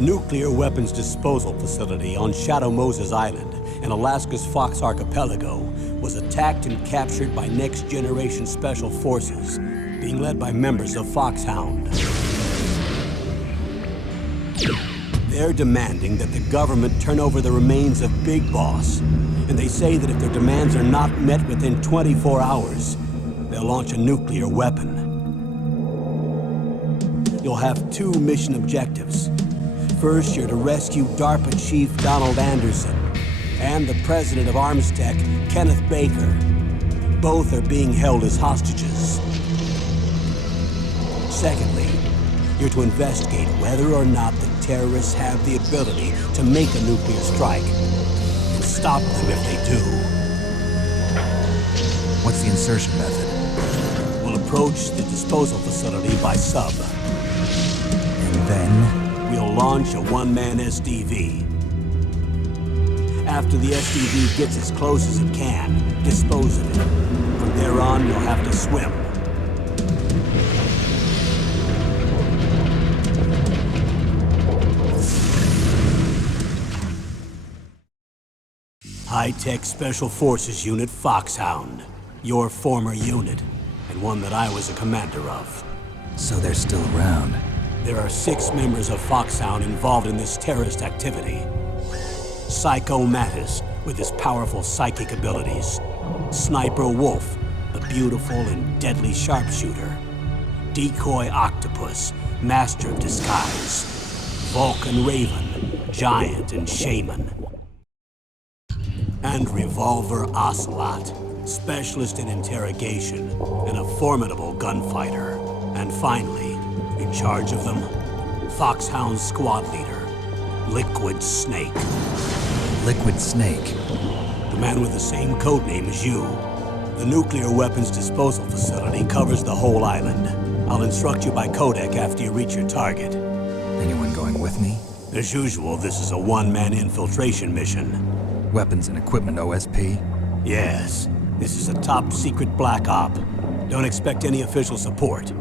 The nuclear weapons disposal facility on Shadow Moses Island in Alaska's Fox Archipelago was attacked and captured by Next Generation Special Forces, being led by members of Foxhound. They're demanding that the government turn over the remains of Big Boss, and they say that if their demands are not met within 24 hours, they'll launch a nuclear weapon. You'll have two mission objectives. First, you're to rescue DARPA Chief Donald Anderson and the president of Armstech, Kenneth Baker. Both are being held as hostages. Secondly, you're to investigate whether or not the terrorists have the ability to make a nuclear strike and stop them if they do. What's the insertion method? We'll approach the disposal facility by sub. And then? We'll launch a one-man SDV. After the SDV gets as close as it can, dispose of it. From there on, you'll have to swim. High-Tech Special Forces Unit Foxhound. Your former unit, and one that I was a commander of. So they're still around. There are 6 members of Foxhound involved in this terrorist activity. Psycho Mattis, with his powerful psychic abilities. Sniper Wolf, the beautiful and deadly sharpshooter. Decoy Octopus, master of disguise. Vulcan Raven, giant and shaman. And Revolver Ocelot, specialist in interrogation and a formidable gunfighter. And finally, in charge of them, Foxhound's squad leader, Liquid Snake. Liquid Snake? The man with the same codename as you. The nuclear weapons disposal facility covers the whole island. I'll instruct you by codec after you reach your target. Anyone going with me? As usual, this is a one-man infiltration mission. Weapons and equipment OSP? Yes. This is a top-secret black op. Don't expect any official support.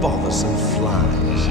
bothersome flies.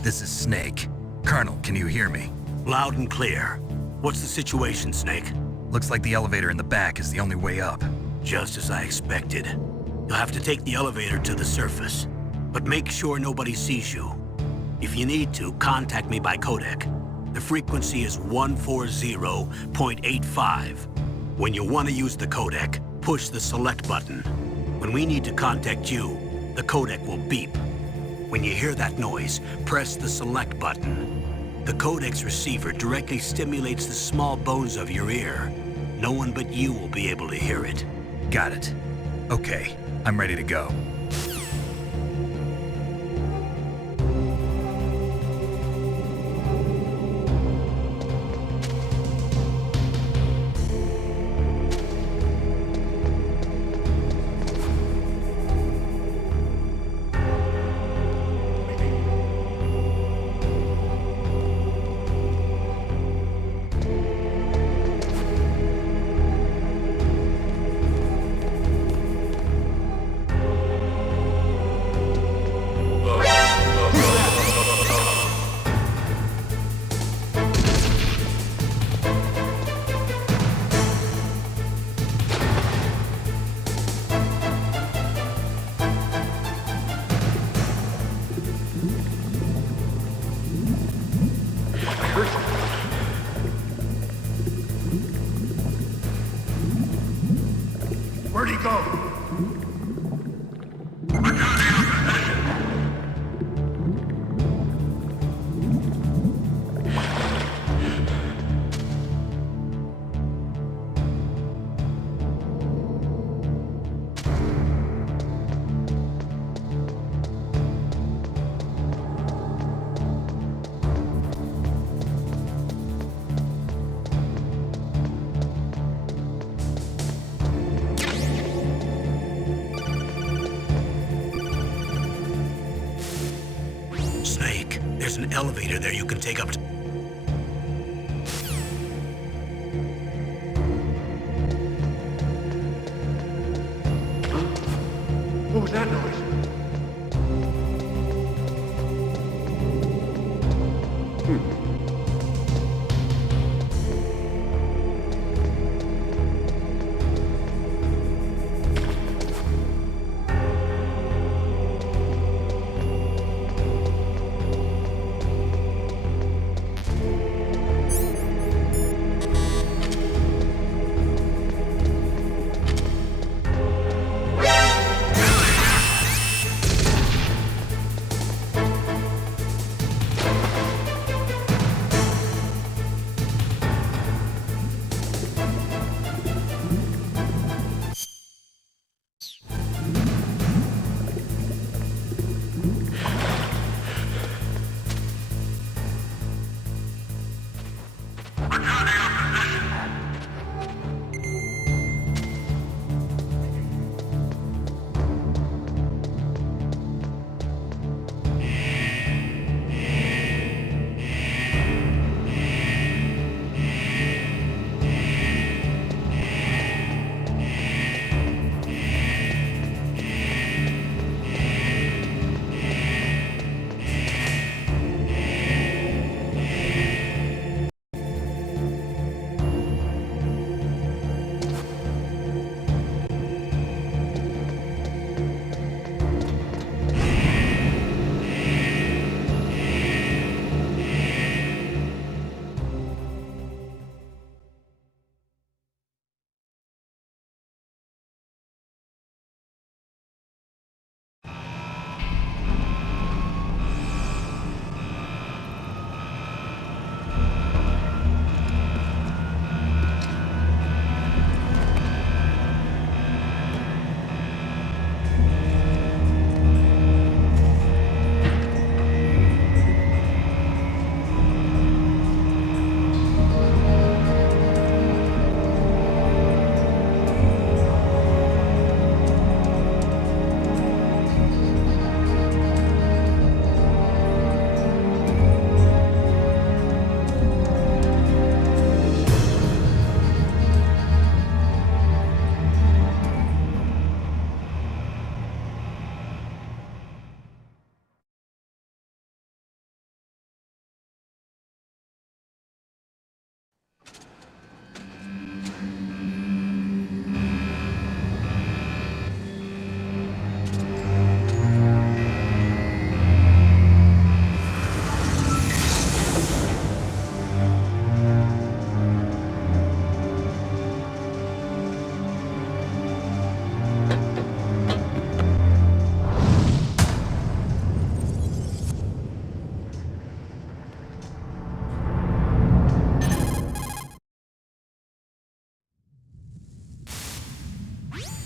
This is Snake. Colonel, can you hear me? Loud and clear. What's the situation, Snake? Looks like the elevator in the back is the only way up. Just as I expected. You'll have to take the elevator to the surface. But make sure nobody sees you. If you need to, contact me by codec. The frequency is 140.85. When you want to use the codec, push the select button. When we need to contact you, the codec will beep. When you hear that noise, press the select button. The codec's receiver directly stimulates the small bones of your ear. No one but you will be able to hear it. Got it. Okay, I'm ready to go. go! Snake, there's an elevator there you can take up to... What was that noise?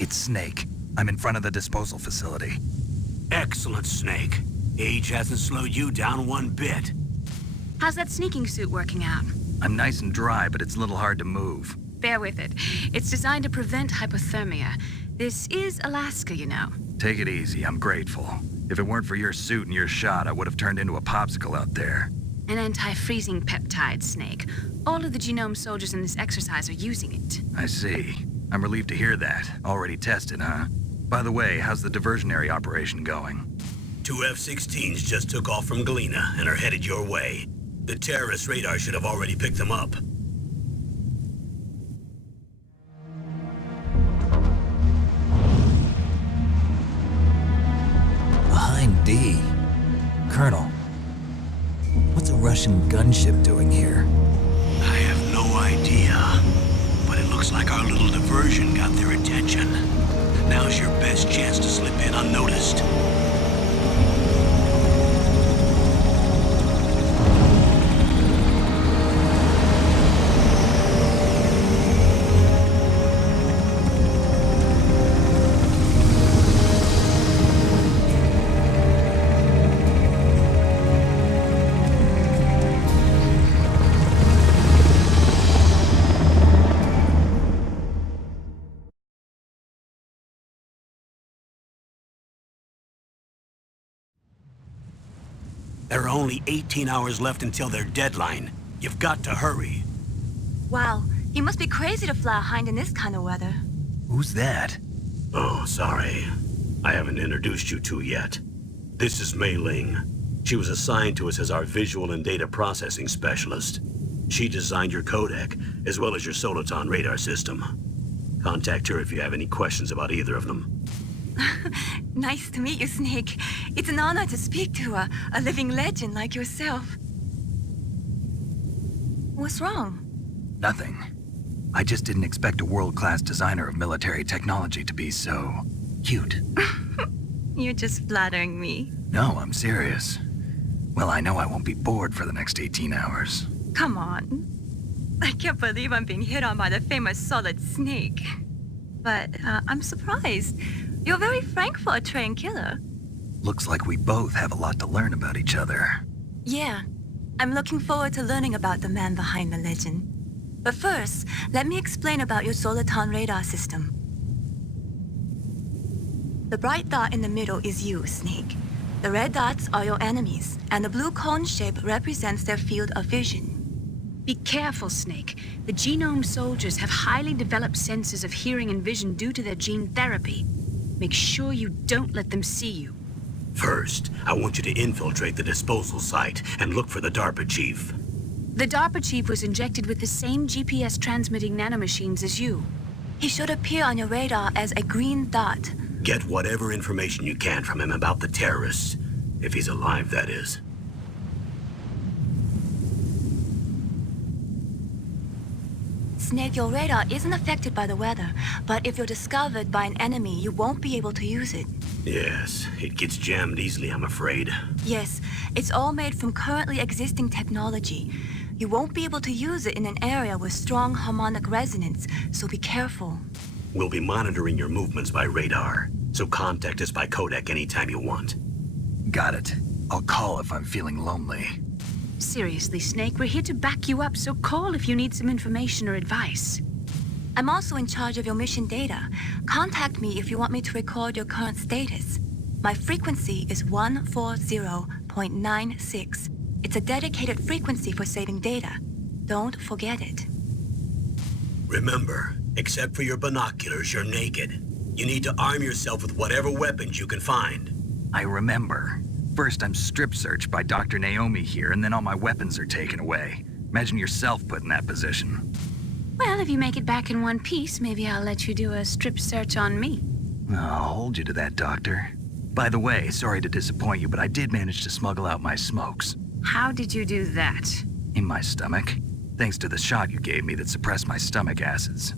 It's Snake. I'm in front of the disposal facility. Excellent, Snake. Age hasn't slowed you down one bit. How's that sneaking suit working out? I'm nice and dry, but it's a little hard to move. Bear with it. It's designed to prevent hypothermia. This is Alaska, you know. Take it easy, I'm grateful. If it weren't for your suit and your shot, I would have turned into a popsicle out there. An anti-freezing peptide, Snake. All of the genome soldiers in this exercise are using it. I see. I'm relieved to hear that. Already tested, huh? By the way, how's the diversionary operation going? 2 F-16s just took off from Galena and are headed your way. The terrorist radar should have already picked them up. Behind D. Colonel, what's a Russian gunship doing here? I have no idea, but it looks like our little diversion got their attention. last chance to slip in unnoticed. There are only 18 hours left until their deadline. You've got to hurry. Wow, you must be crazy to fly a hind in this kind of weather. Who's that? Oh, sorry. I haven't introduced you two yet. This is Mei Ling. She was assigned to us as our visual and data processing specialist. She designed your codec, as well as your Soliton radar system. Contact her if you have any questions about either of them. Nice to meet you, Snake. It's an honor to speak to a living legend like yourself. What's wrong? Nothing. I just didn't expect a world-class designer of military technology to be so cute. You're just flattering me. No, I'm serious. Well, I know I won't be bored for the next 18 hours. Come on. I can't believe I'm being hit on by the famous Solid Snake. But I'm surprised. You're very frank for a trained killer. Looks like we both have a lot to learn about each other. Yeah, I'm looking forward to learning about the man behind the legend. But first, let me explain about your Soliton radar system. The bright dot in the middle is you, Snake. The red dots are your enemies, and the blue cone shape represents their field of vision. Be careful, Snake. The genome soldiers have highly developed senses of hearing and vision due to their gene therapy. Make sure you don't let them see you. First, I want you to infiltrate the disposal site and look for the DARPA chief. The DARPA chief was injected with the same GPS transmitting nanomachines as you. He should appear on your radar as a green dot. Get whatever information you can from him about the terrorists. If he's alive, that is. Snake, your radar isn't affected by the weather, but if you're discovered by an enemy, you won't be able to use it. Yes, it gets jammed easily, I'm afraid. Yes, it's all made from currently existing technology. You won't be able to use it in an area with strong harmonic resonance, so be careful. We'll be monitoring your movements by radar, so contact us by codec anytime you want. Got it. I'll call if I'm feeling lonely. Seriously, Snake, we're here to back you up, so call if you need some information or advice. I'm also in charge of your mission data. Contact me if you want me to record your current status. My frequency is 140.96. It's a dedicated frequency for saving data. Don't forget it. Remember, except for your binoculars, you're naked. You need to arm yourself with whatever weapons you can find. I remember. First, I'm strip searched by Dr. Naomi here, and then all my weapons are taken away. Imagine yourself put in that position. Well, if you make it back in one piece, maybe I'll let you do a strip search on me. I'll hold you to that, Doctor. By the way, sorry to disappoint you, but I did manage to smuggle out my smokes. How did you do that? In my stomach. Thanks to the shot you gave me that suppressed my stomach acids.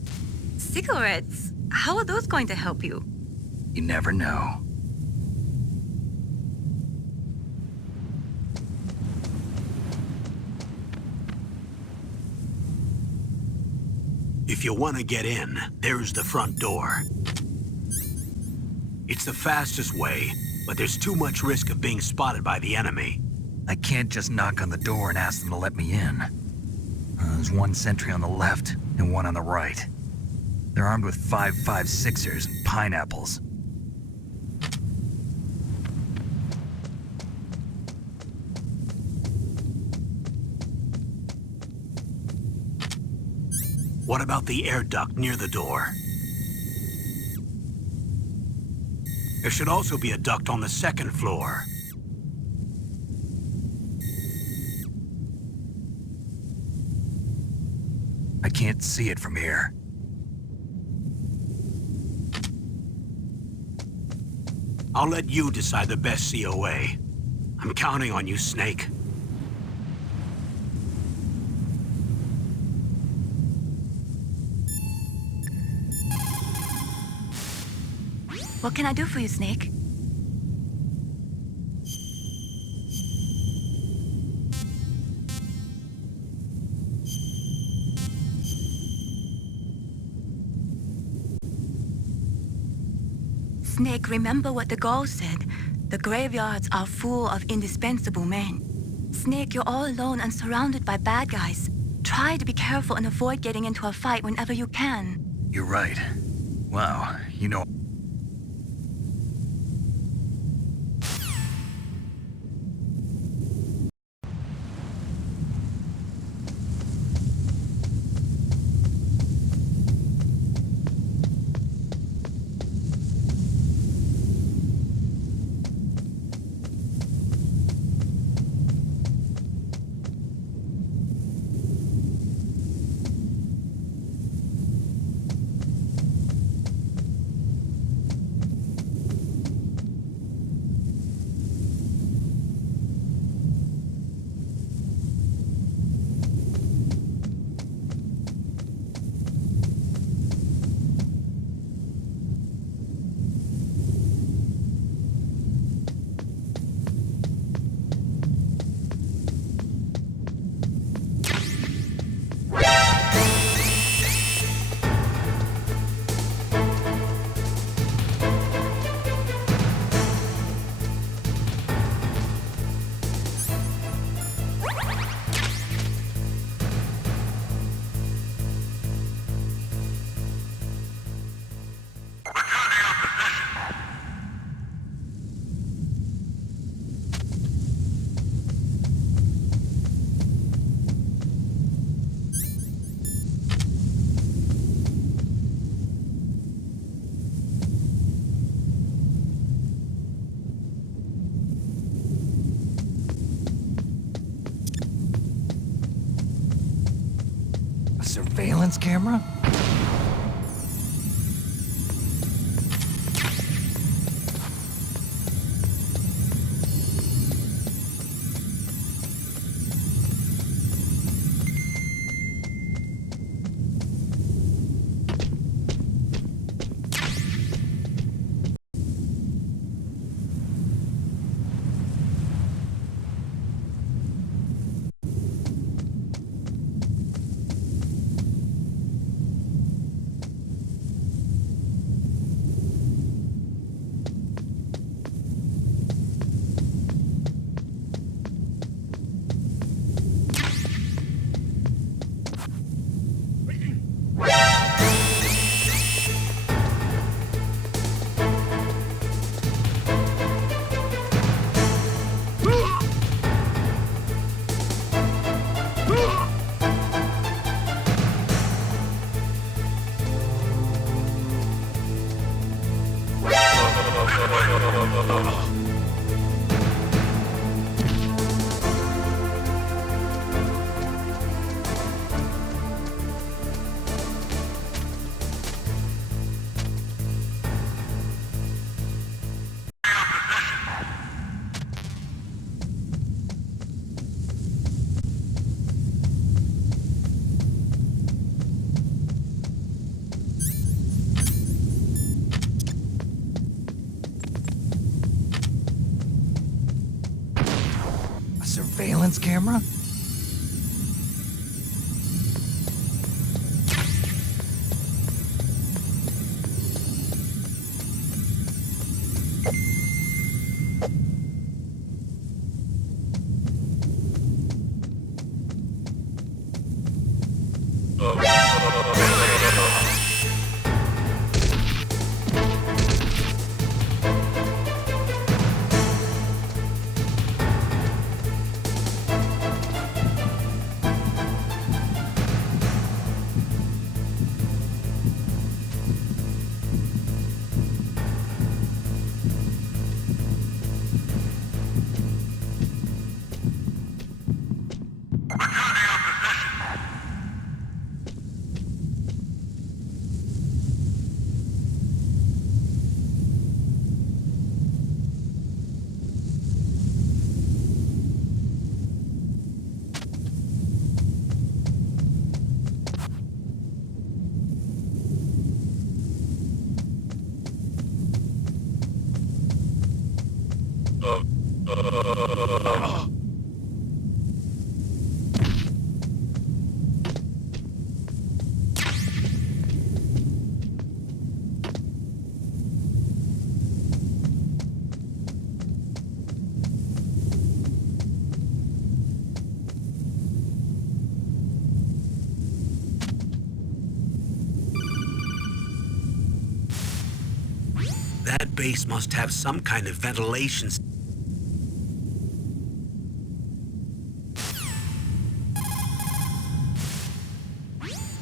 Cigarettes? How are those going to help you? You never know. If you want to get in, there's the front door. It's the fastest way, but there's too much risk of being spotted by the enemy. I can't just knock on the door and ask them to let me in. There's one sentry on the left and one on the right. They're armed with 5.56ers and pineapples. What about the air duct near the door? There should also be a duct on the second floor. I can't see it from here. I'll let you decide the best COA. I'm counting on you, Snake. What can I do for you, Snake? Snake, remember what the Gaul said. The graveyards are full of indispensable men. Snake, you're all alone and surrounded by bad guys. Try to be careful and avoid getting into a fight whenever you can. You're right. Wow, you know... Surveillance camera? Surveillance camera? That base must have some kind of ventilation.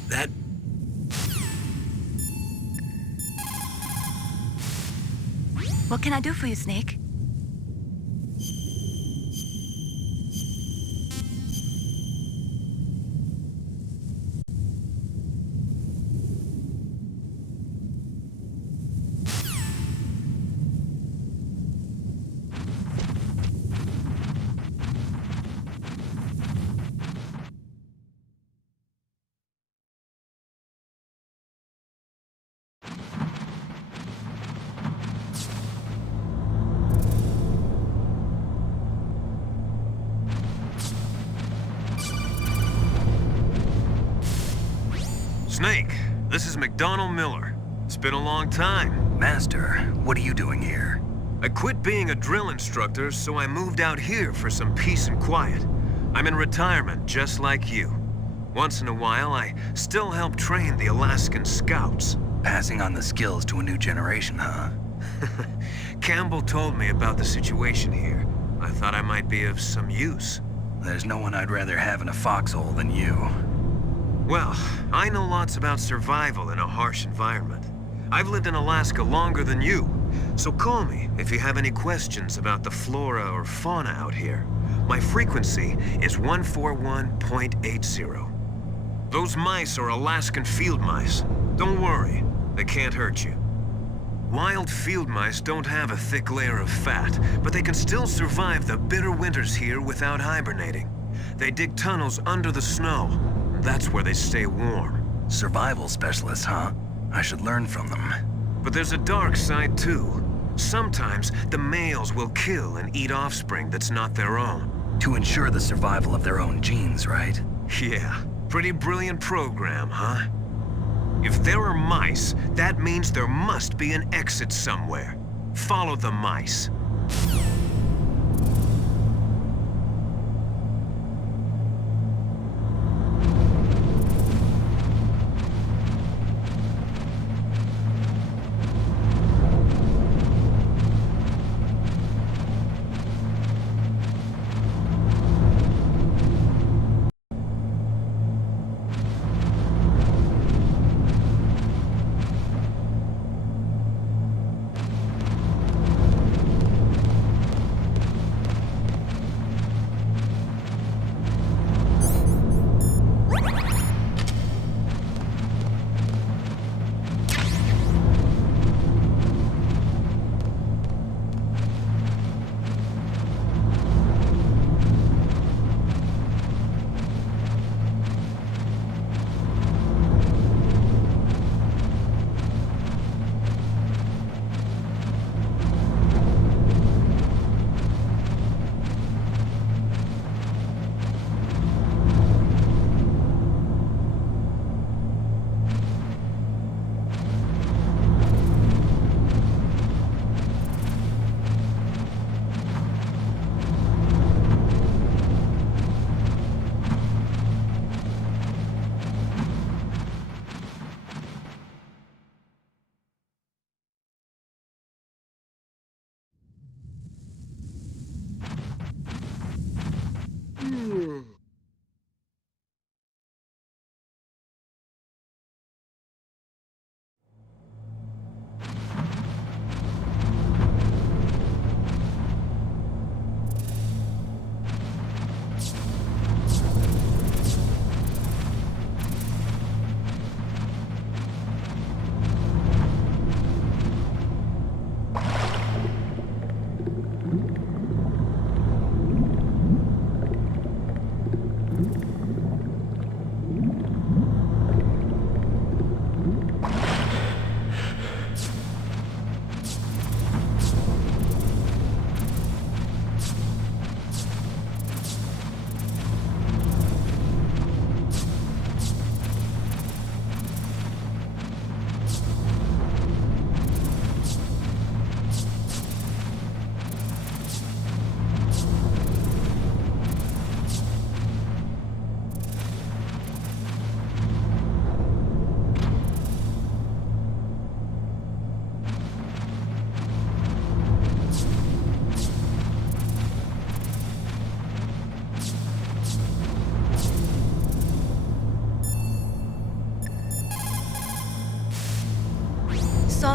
That... What can I do for you, Snake? Snake, this is McDonald Miller. It's been a long time. Master, what are you doing here? I quit being a drill instructor, so I moved out here for some peace and quiet. I'm in retirement, just like you. Once in a while, I still help train the Alaskan Scouts. Passing on the skills to a new generation, huh? Campbell told me about the situation here. I thought I might be of some use. There's no one I'd rather have in a foxhole than you. Well, I know lots about survival in a harsh environment. I've lived in Alaska longer than you, so call me if you have any questions about the flora or fauna out here. My frequency is 141.80. Those mice are Alaskan field mice. Don't worry, they can't hurt you. Wild field mice don't have a thick layer of fat, but they can still survive the bitter winters here without hibernating. They dig tunnels under the snow. That's where they stay warm. Survival specialists, huh? I should learn from them. But there's a dark side too. Sometimes the males will kill and eat offspring that's not their own. To ensure the survival of their own genes, right? Yeah, pretty brilliant program, huh? If there are mice, that means there must be an exit somewhere. Follow the mice.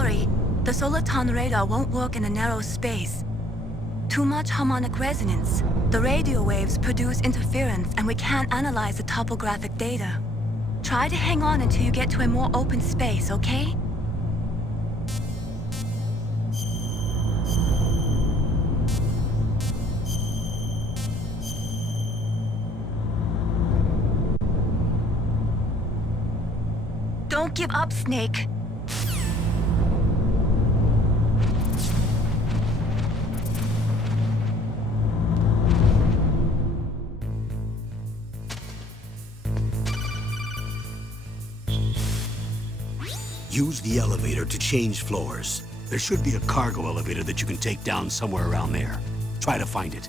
Hurry, the Soliton radar won't work in a narrow space. Too much harmonic resonance. The radio waves produce interference and we can't analyze the topographic data. Try to hang on until you get to a more open space, okay? Don't give up, Snake. Use the elevator to change floors. There should be a cargo elevator that you can take down somewhere around there. Try to find it.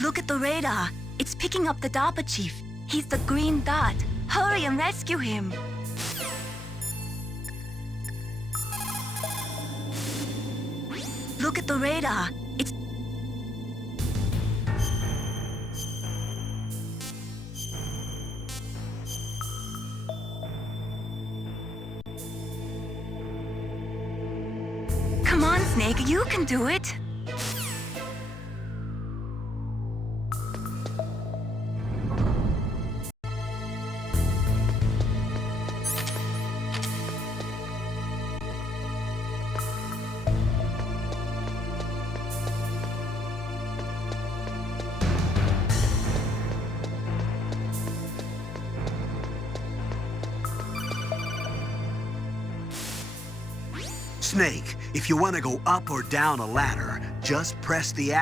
Look at the radar. It's picking up the DARPA chief. He's the green dot. Hurry and rescue him. Look at the radar. It's... Come on, Snake, you can do it. Snake, if you want to go up or down a ladder, just press the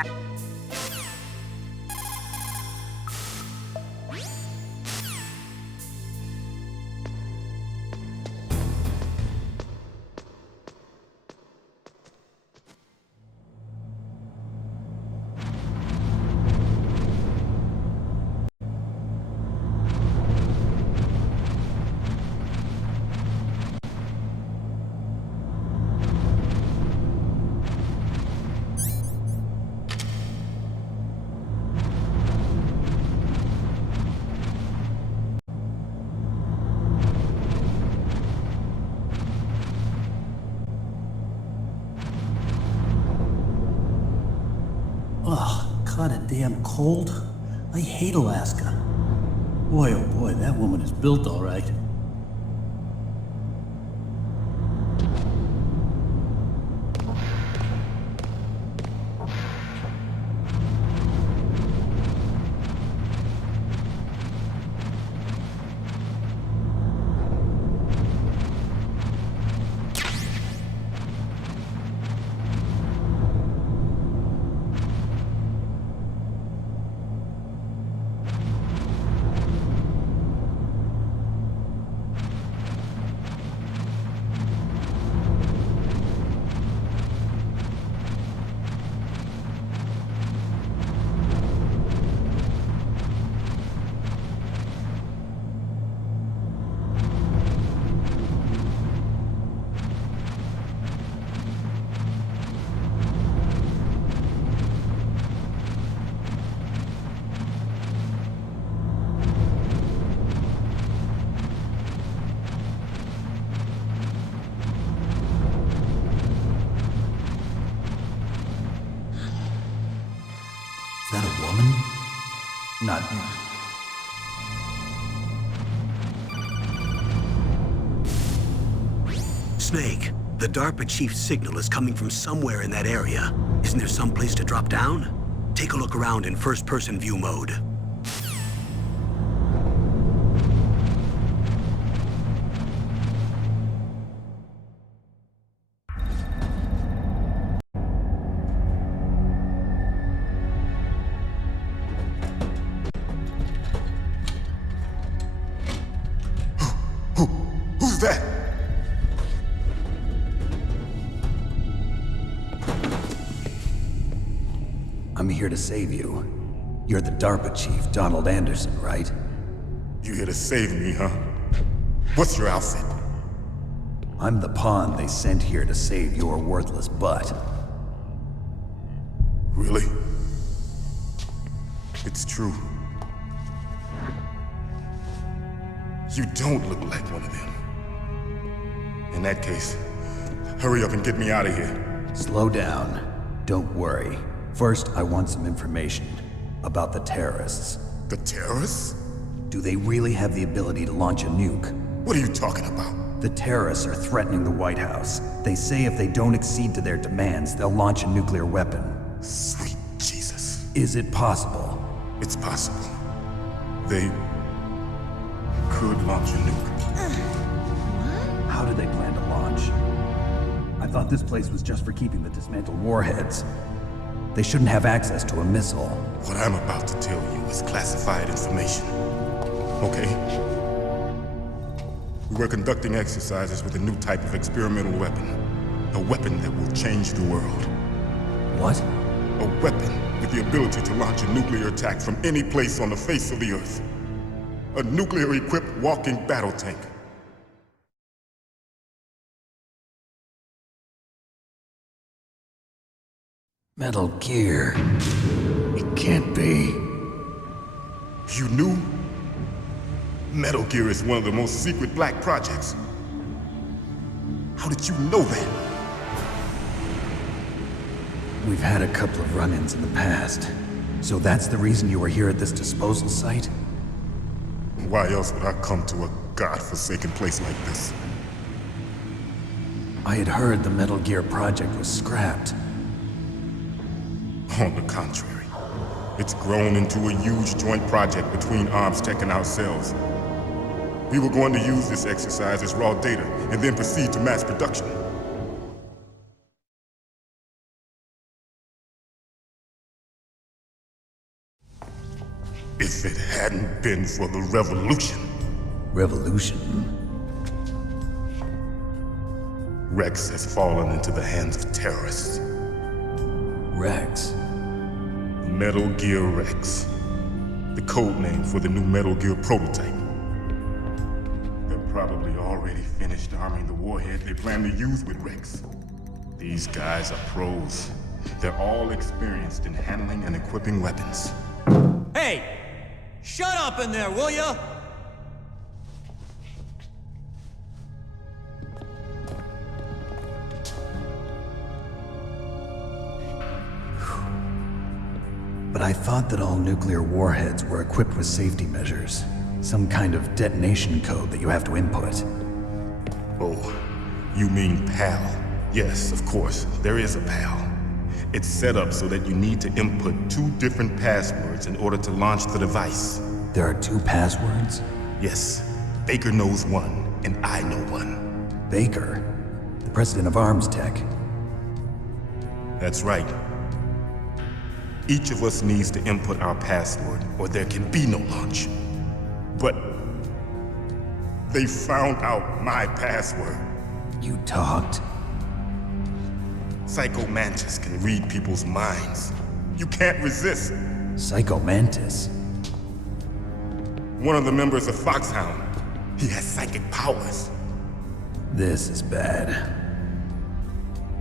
kinda damn cold. I hate Alaska. Boy, oh boy, that woman is built all right. Is that a woman? Not. Snake, the DARPA chief's signal is coming from somewhere in that area. Isn't there some place to drop down? Take a look around in first-person view mode. Who's that? I'm here to save you. You're the DARPA chief, Donald Anderson, right? You here to save me, huh? What's your outfit? I'm the pawn they sent here to save your worthless butt. Really? It's true. You don't look like one of them. In that case, hurry up and get me out of here. Slow down. Don't worry. First, I want some information about the terrorists. The terrorists? Do they really have the ability to launch a nuke? What are you talking about? The terrorists are threatening the White House. They say if they don't accede to their demands, they'll launch a nuclear weapon. Sweet Jesus. Is it possible? It's possible. They could launch a nuke. How do they plan to launch? I thought this place was just for keeping the dismantled warheads. They shouldn't have access to a missile. What I'm about to tell you is classified information. Okay? We were conducting exercises with a new type of experimental weapon. A weapon that will change the world. What? A weapon with the ability to launch a nuclear attack from any place on the face of the Earth. A nuclear-equipped walking battle tank. Metal Gear. It can't be. You knew? Metal Gear is one of the most secret black projects. How did you know that? We've had a couple of run-ins in the past. So that's the reason you were here at this disposal site? Why else would I come to a godforsaken place like this? I had heard the Metal Gear project was scrapped. On the contrary, it's grown into a huge joint project between ArmsTech and ourselves. We were going to use this exercise as raw data and then proceed to mass production. If it hadn't been for the revolution. Revolution? Rex has fallen into the hands of terrorists. Rex? Metal Gear Rex. The code name for the new Metal Gear prototype. They're probably already finished arming the warhead they plan to use with Rex. These guys are pros. They're all experienced in handling and equipping weapons. Hey! Shut up in there, will ya? But but I thought that all nuclear warheads were equipped with safety measures. Some kind of detonation code that you have to input. Oh, you mean PAL? Yes, of course, there is a PAL. It's set up so that you need to input 2 different passwords in order to launch the device. There are 2 passwords? Yes, Baker knows one, and I know one. Baker? The president of Arms Tech? That's right. Each of us needs to input our password, or there can be no launch. But they found out my password. You talked? Psycho Mantis can read people's minds. You can't resist. Psycho Mantis? One of the members of Foxhound. He has psychic powers. This is bad.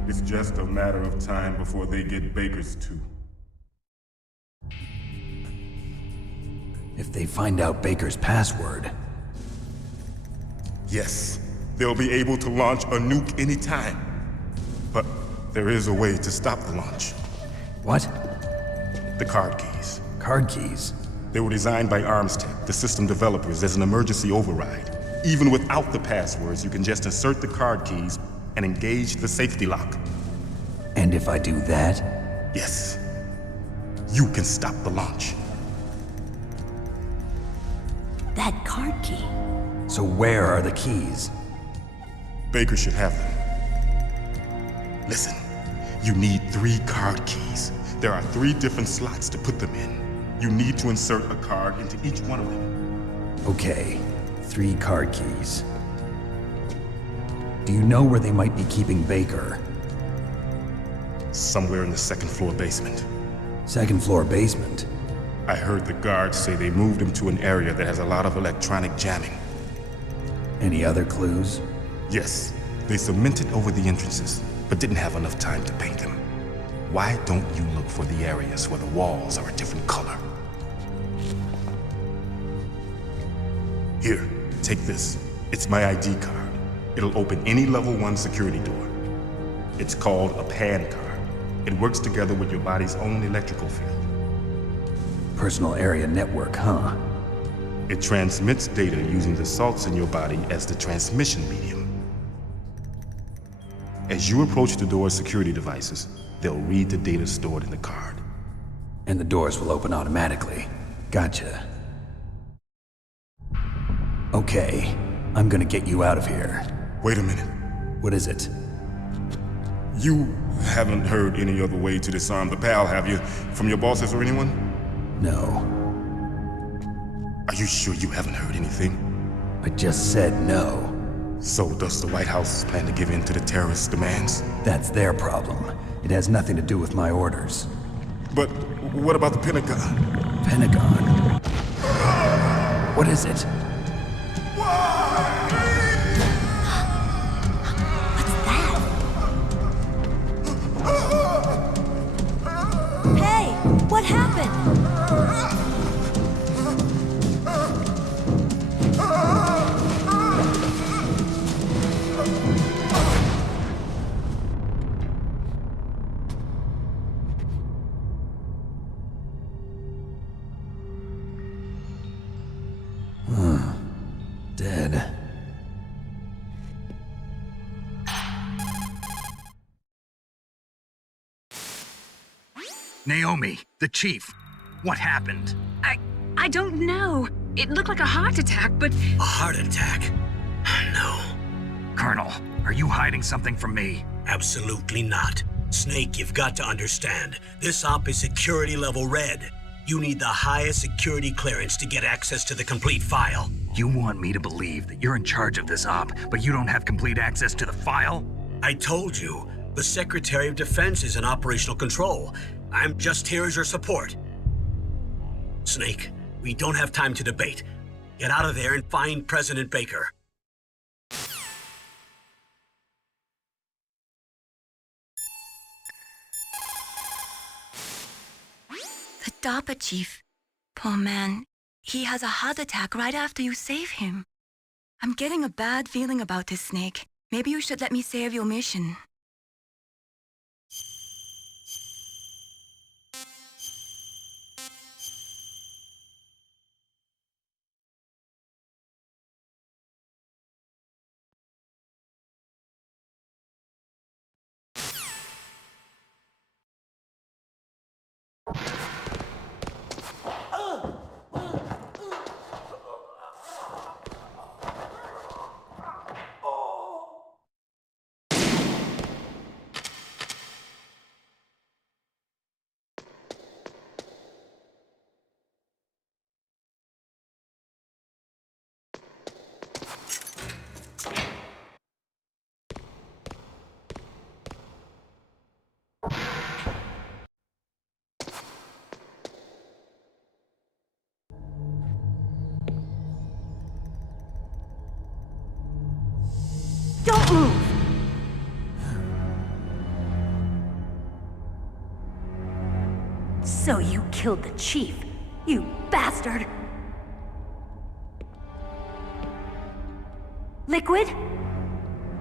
It's just a matter of time before they get Baker's too. If they find out Baker's password... Yes, they'll be able to launch a nuke anytime. But there is a way to stop the launch. What? The card keys. Card keys? They were designed by Arms Tech, the system developers, as an emergency override. Even without the passwords, you can just insert the card keys and engage the safety lock. And if I do that? Yes. You can stop the launch. That card key. So where are the keys? Baker should have them. Listen, you need 3 card keys. There are 3 different slots to put them in. You need to insert a card into each one of them. Okay, 3 card keys. Do you know where they might be keeping Baker? Somewhere in the 2nd floor basement. 2nd floor basement? I heard the guards say they moved him to an area that has a lot of electronic jamming. Any other clues? Yes, they cemented over the entrances, but didn't have enough time to paint them. Why don't you look for the areas where the walls are a different color? Here, take this. It's my ID card. It'll open any level 1 security door. It's called a PAN card. It works together with your body's own electrical field. Personal area network, huh? It transmits data using the salts in your body as the transmission medium. As you approach the door's security devices, they'll read the data stored in the card. And the doors will open automatically. Gotcha. Okay, I'm gonna get you out of here. Wait a minute. What is it? You haven't heard any other way to disarm the PAL, have you? From your bosses or anyone? No. Are you sure you haven't heard anything? I just said no. So does the White House plan to give in to the terrorists' demands? That's their problem. It has nothing to do with my orders. But what about the Pentagon? Pentagon? What is it? Hey, what happened? Dead. Naomi, the chief. What happened? I don't know. It looked like a heart attack, but... A heart attack? No. Colonel, are you hiding something from me? Absolutely not. Snake, you've got to understand. This op is security level red. You need the highest security clearance to get access to the complete file. You want me to believe that you're in charge of this op, but you don't have complete access to the file? I told you, the Secretary of Defense is in operational control. I'm just here as your support. Snake, we don't have time to debate. Get out of there and find President Baker. The DARPA chief. Poor man. He has a heart attack right after you save him. I'm getting a bad feeling about this, Snake. Maybe you should let me save your mission. Don't move! So you killed the chief, you bastard! Liquid?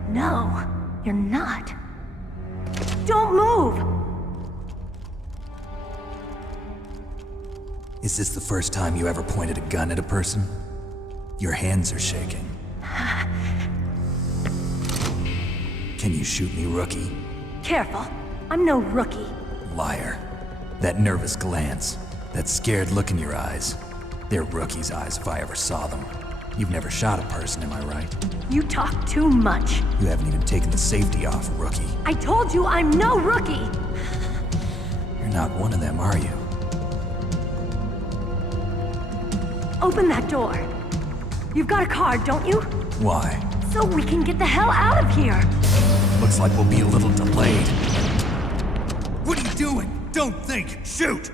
No, you're not. Don't move! Is this the first time you ever pointed a gun at a person? Your hands are shaking. Can you shoot me, rookie? Careful, I'm no rookie. Liar. That nervous glance, that scared look in your eyes. They're rookie's eyes if I ever saw them. You've never shot a person, am I right? You talk too much. You haven't even taken the safety off, rookie. I told you I'm no rookie! You're not one of them, are you? Open that door. You've got a card, don't you? Why? So we can get the hell out of here! Looks like we'll be a little delayed. What are you doing? Don't think! Shoot!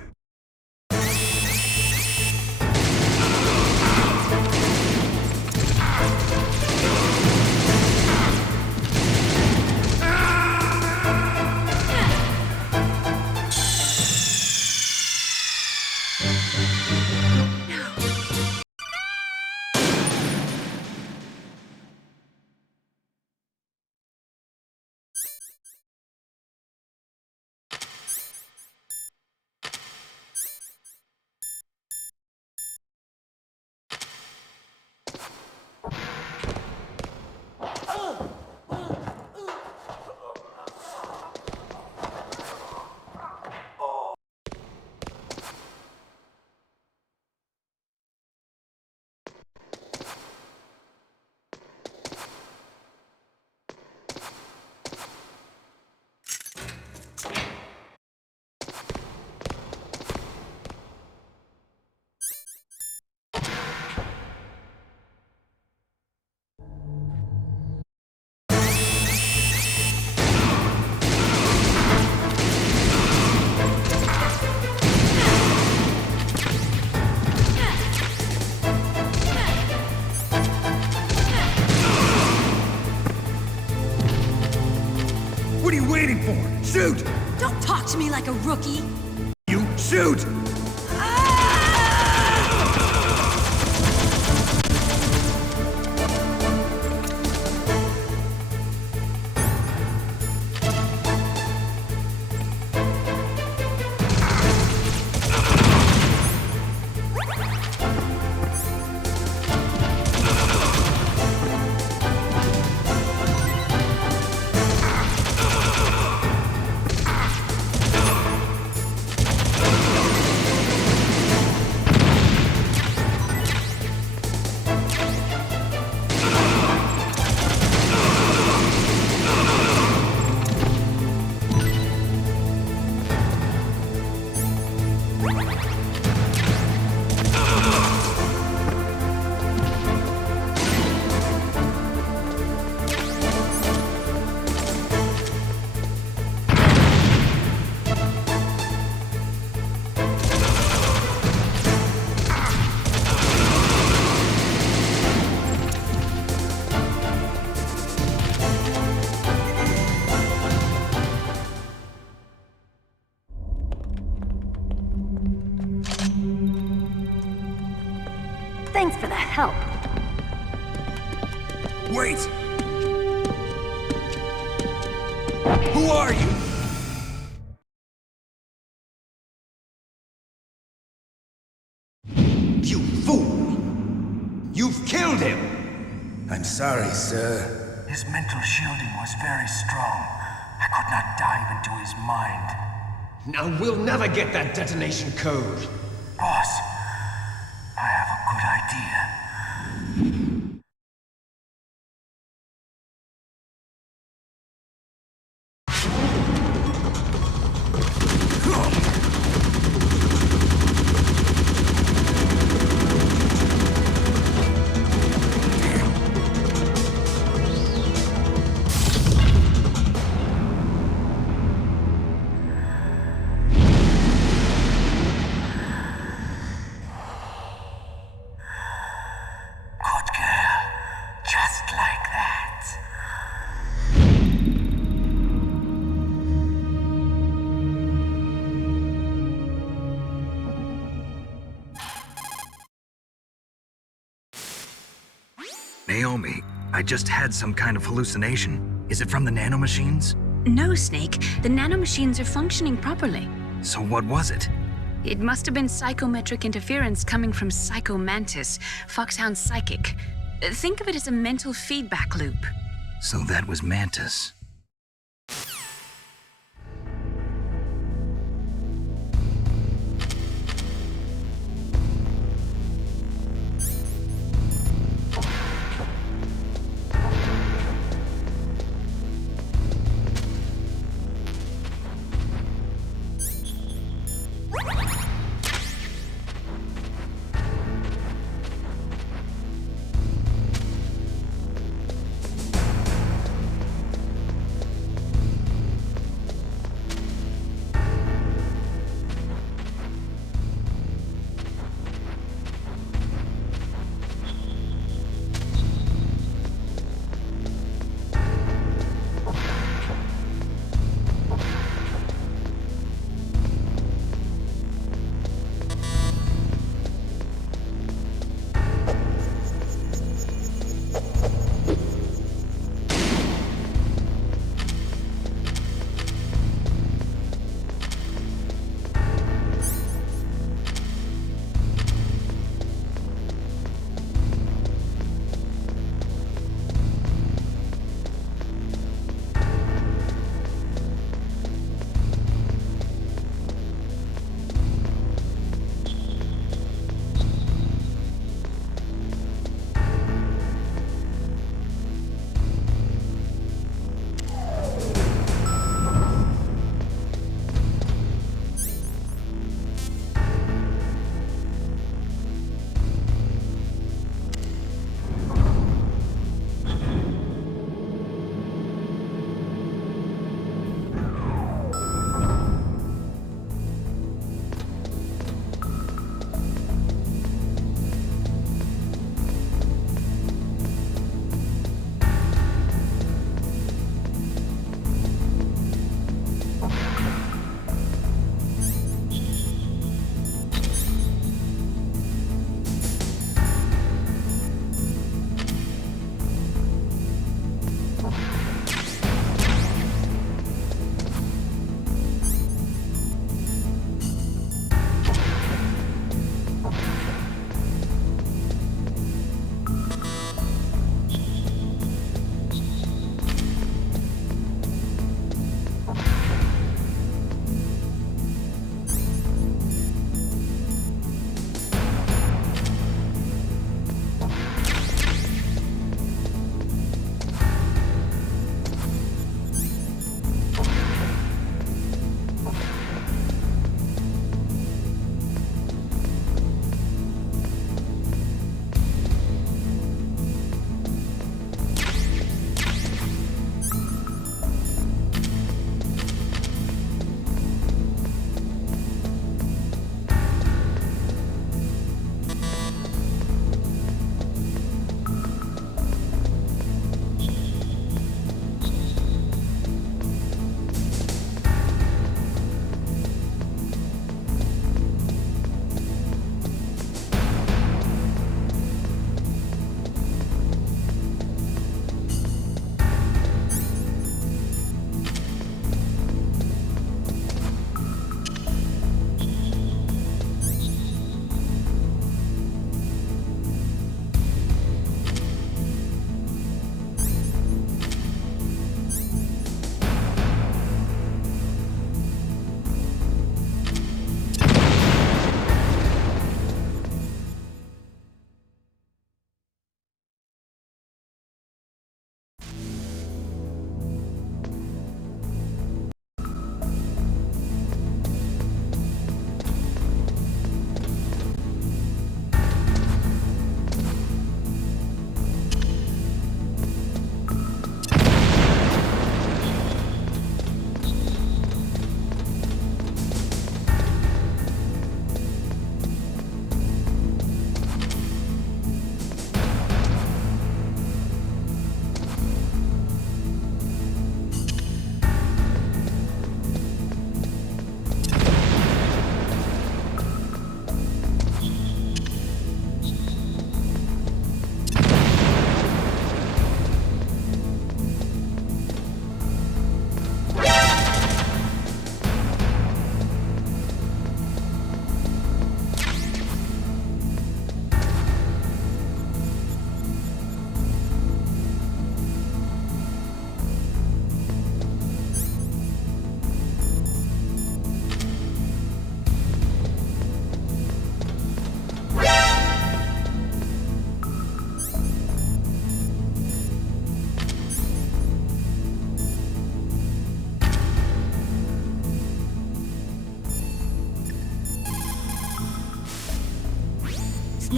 What are you waiting for? Shoot! Don't talk to me like a rookie! You shoot! Thanks for the help. Wait! Who are you? You fool! You've killed him! I'm sorry, sir. His mental shielding was very strong. I could not dive into his mind. Now we'll never get that detonation code. Boss, I have a good idea. Naomi, I just had some kind of hallucination. Is it from the nanomachines? No, Snake. The nanomachines are functioning properly. So what was it? It must have been psychometric interference coming from Psycho Mantis, Foxhound's psychic. Think of it as a mental feedback loop. So that was Mantis.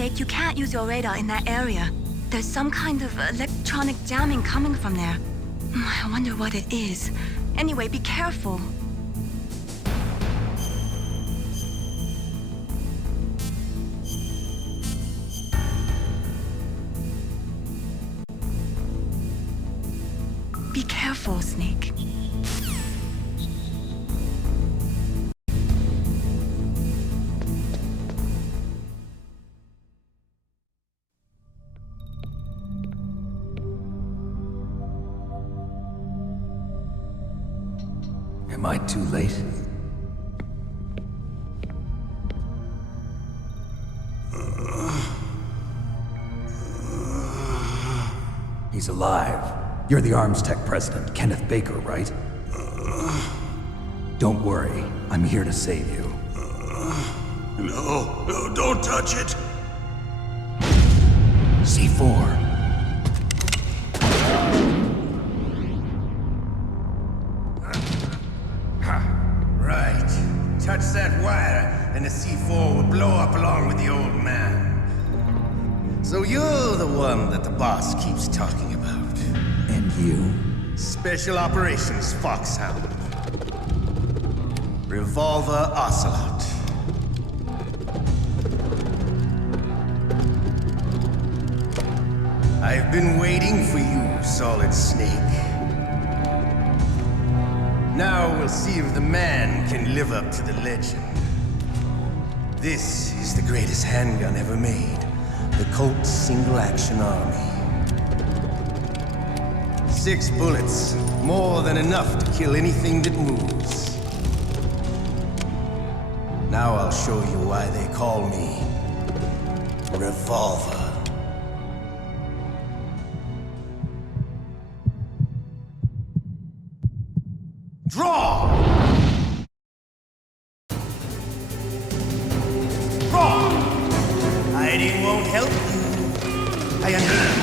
Snake, you can't use your radar in that area. There's some kind of electronic jamming coming from there. I wonder what it is. Anyway, be careful. Be careful, Snake. Am I too late? He's alive. You're the Arms Tech president, Kenneth Baker, right? Don't worry. I'm here to save you. No, don't touch it! C4. Right. Touch that wire, and the C4 will blow up along with the old man. So you're the one that the boss keeps talking about. And you? Special Operations Foxhound. Revolver Ocelot. I've been waiting for you, Solid Snake. Now we'll see if the man can live up to the legend. This is the greatest handgun ever made. The Colt Single Action Army. 6 bullets, more than enough to kill anything that moves. Now I'll show you why they call me Revolver. Draw! Draw! Hiding won't help you. I understand.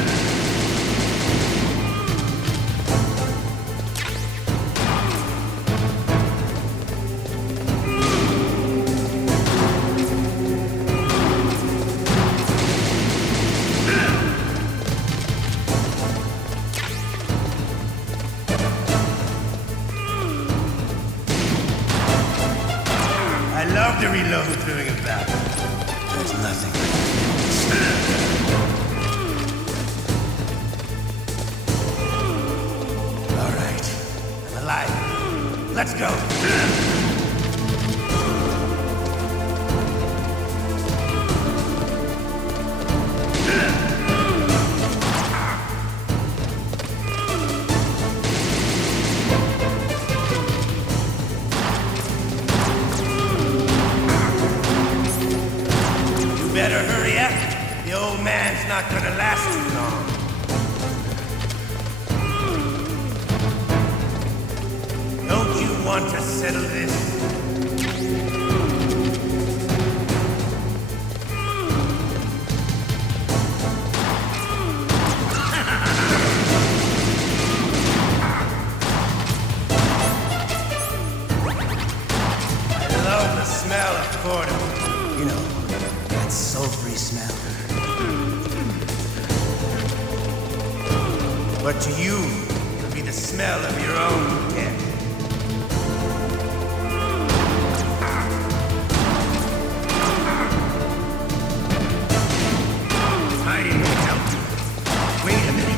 I love to reload during a battle. There's nothing all right, I'm alive. Let's go. Better hurry up. The old man's not gonna last too long. Don't you want to settle this? I love the smell of corn. You know, that sulfury smell. But to you, it'll be the smell of your own death. Hiding won't help you. Wait a minute.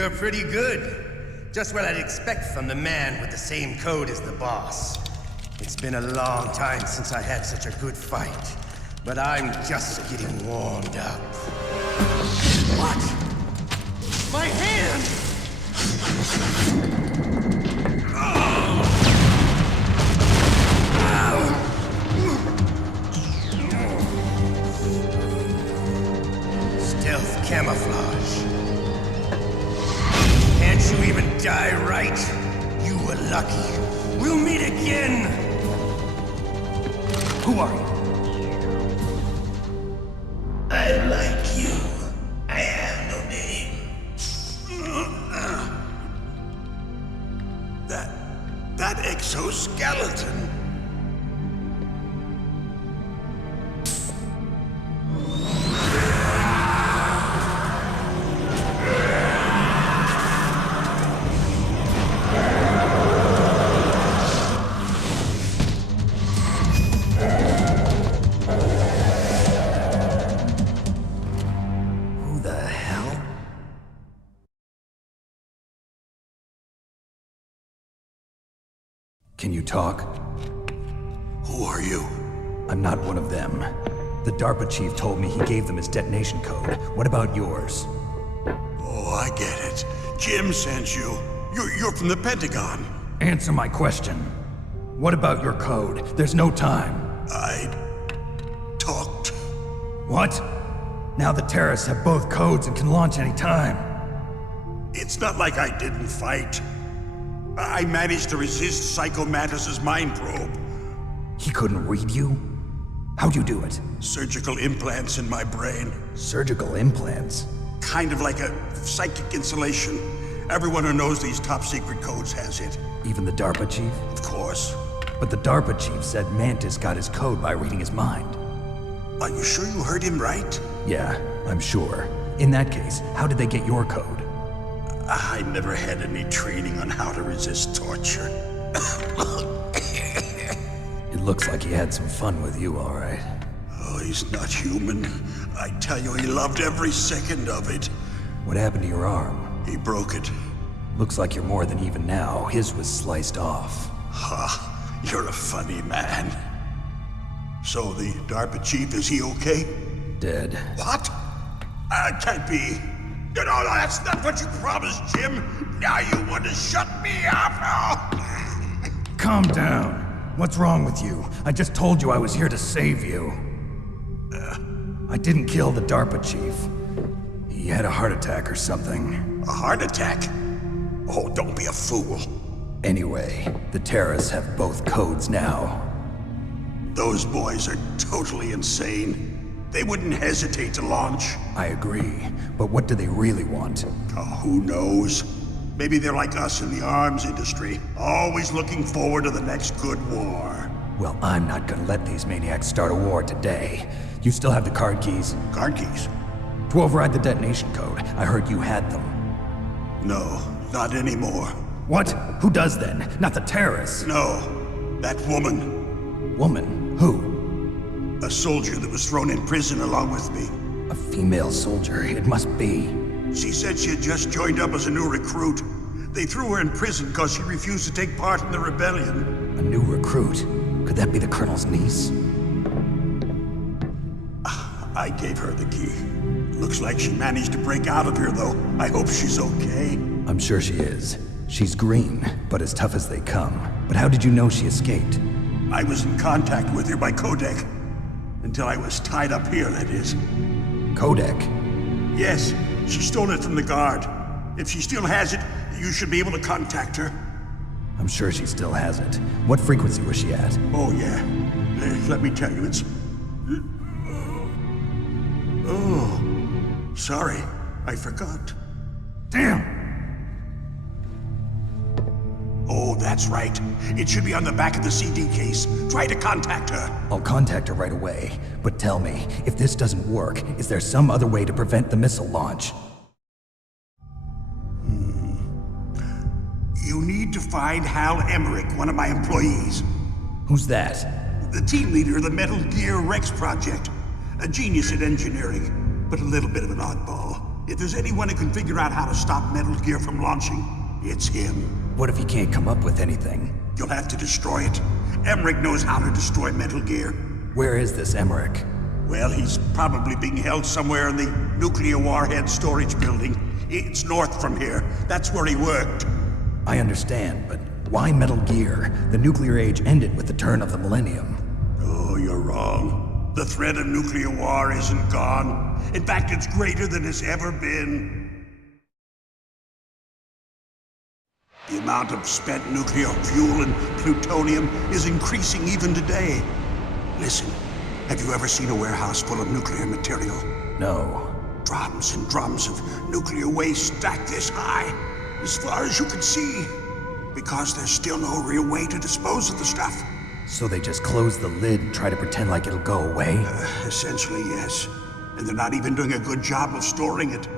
You're pretty good. Just what I'd expect from the man with the same code as the boss. It's been a long time since I had such a good fight, but I'm just getting warmed up. What? My hand! Stealth camouflage. Can't you even die right? You were lucky. We'll meet again! Who are you? I like you. I have no name. That exoskeleton. Can you talk? Who are you? I'm not one of them. The DARPA chief told me he gave them his detonation code. What about yours? Oh, I get it. Jim sent you. You're from the Pentagon. Answer my question. What about your code? There's no time. I talked. What? Now the terrorists have both codes and can launch any time. It's not like I didn't fight. I managed to resist Psycho Mantis's mind probe. He couldn't read you? How'd you do it? Surgical implants in my brain. Surgical implants? Kind of like a psychic insulation. Everyone who knows these top secret codes has it. Even the DARPA chief? Of course. But the DARPA chief said Mantis got his code by reading his mind. Are you sure you heard him right? Yeah, I'm sure. In that case, how did they get your code? I never had any training on how to resist torture. It looks like he had some fun with you, all right. Oh, he's not human. I tell you, he loved every second of it. What happened to your arm? He broke it. Looks like you're more than even now. His was sliced off. Ha, you're a funny man. So the DARPA chief, is he okay? Dead. What? Can't be. No, that's not what you promised, Jim. Now you want to shut me up? Calm down. What's wrong with you? I just told you I was here to save you. I didn't kill the DARPA chief. He had a heart attack or something. A heart attack? Oh, don't be a fool. Anyway, the terrorists have both codes now. Those boys are totally insane. They wouldn't hesitate to launch. I agree, but what do they really want? Oh, who knows? Maybe they're like us in the arms industry, always looking forward to the next good war. Well, I'm not gonna let these maniacs start a war today. You still have the card keys? Card keys? To override the detonation code. I heard you had them. No, not anymore. What? Who does then? Not the terrorists? No, that woman. Woman? Who? A soldier that was thrown in prison along with me. A female soldier, it must be. She said she had just joined up as a new recruit. They threw her in prison because she refused to take part in the rebellion. A new recruit? Could that be the Colonel's niece? I gave her the key. Looks like she managed to break out of here, though. I hope she's okay. I'm sure she is. She's green, but as tough as they come. But how did you know she escaped? I was in contact with her by codec. Until I was tied up here, that is. Codec? Yes, she stole it from the guard. If she still has it, you should be able to contact her. I'm sure she still has it. What frequency was she at? Oh, yeah. Let me tell you, it's... Oh, sorry. I forgot. Damn! Oh, that's right. It should be on the back of the CD case. Try to contact her. I'll contact her right away. But tell me, if this doesn't work, is there some other way to prevent the missile launch? You need to find Hal Emmerich, one of my employees. Who's that? The team leader of the Metal Gear Rex project. A genius at engineering, but a little bit of an oddball. If there's anyone who can figure out how to stop Metal Gear from launching, it's him. What if he can't come up with anything? You'll have to destroy it. Emmerich knows how to destroy Metal Gear. Where is this Emmerich? Well, he's probably being held somewhere in the nuclear warhead storage building. It's north from here. That's where he worked. I understand, but why Metal Gear? The nuclear age ended with the turn of the millennium. Oh, you're wrong. The threat of nuclear war isn't gone. In fact, it's greater than it's ever been. The amount of spent nuclear fuel and plutonium is increasing even today. Listen, have you ever seen a warehouse full of nuclear material? No. Drums and drums of nuclear waste stacked this high, as far as you can see, because there's still no real way to dispose of the stuff. So they just close the lid and try to pretend like it'll go away? Essentially, yes. And they're not even doing a good job of storing it.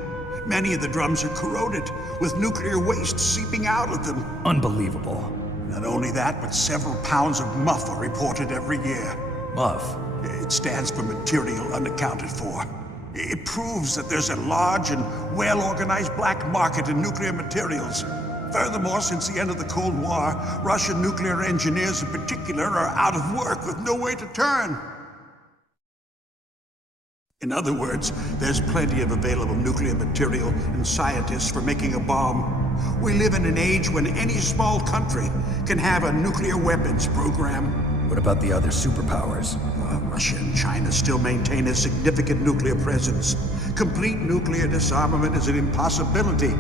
Many of the drums are corroded, with nuclear waste seeping out of them. Unbelievable. Not only that, but several pounds of MUF are reported every year. MUF? It stands for material unaccounted for. It proves that there's a large and well-organized black market in nuclear materials. Furthermore, since the end of the Cold War, Russian nuclear engineers in particular are out of work with no way to turn. In other words, there's plenty of available nuclear material and scientists for making a bomb. We live in an age when any small country can have a nuclear weapons program. What about the other superpowers? Russia and China still maintain a significant nuclear presence. Complete nuclear disarmament is an impossibility.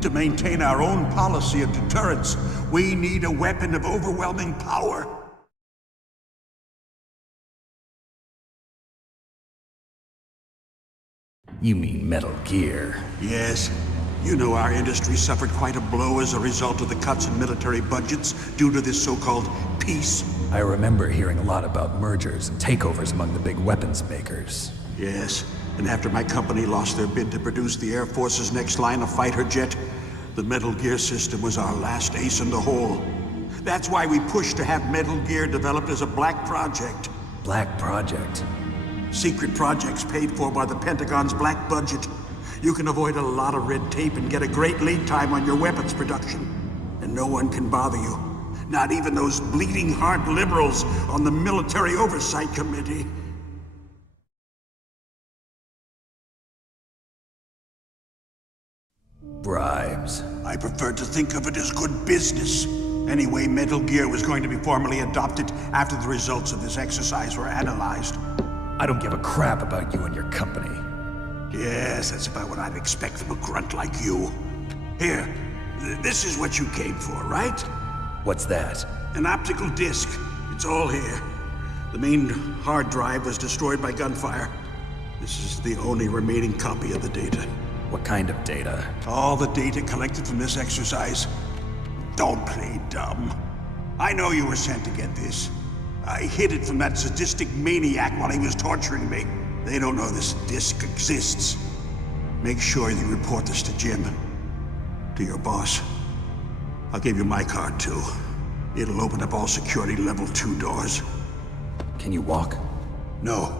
To maintain our own policy of deterrence, we need a weapon of overwhelming power. You mean Metal Gear? Yes. You know our industry suffered quite a blow as a result of the cuts in military budgets due to this so-called peace. I remember hearing a lot about mergers and takeovers among the big weapons makers. Yes, and after my company lost their bid to produce the Air Force's next line of fighter jet, the Metal Gear system was our last ace in the hole. That's why we pushed to have Metal Gear developed as a black project. Black project? Secret projects paid for by the Pentagon's black budget. You can avoid a lot of red tape and get a great lead time on your weapons production. And no one can bother you. Not even those bleeding heart liberals on the Military Oversight Committee. Bribes. I prefer to think of it as good business. Anyway, Metal Gear was going to be formally adopted after the results of this exercise were analyzed. I don't give a crap about you and your company. Yes, that's about what I'd expect from a grunt like you. Here, this is what you came for, right? What's that? An optical disc. It's all here. The main hard drive was destroyed by gunfire. This is the only remaining copy of the data. What kind of data? All the data collected from this exercise. Don't play dumb. I know you were sent to get this. I hid it from that sadistic maniac while he was torturing me. They don't know this disc exists. Make sure you report this to Jim. To your boss. I'll give you my card, too. It'll open up all security level 2 doors. Can you walk? No.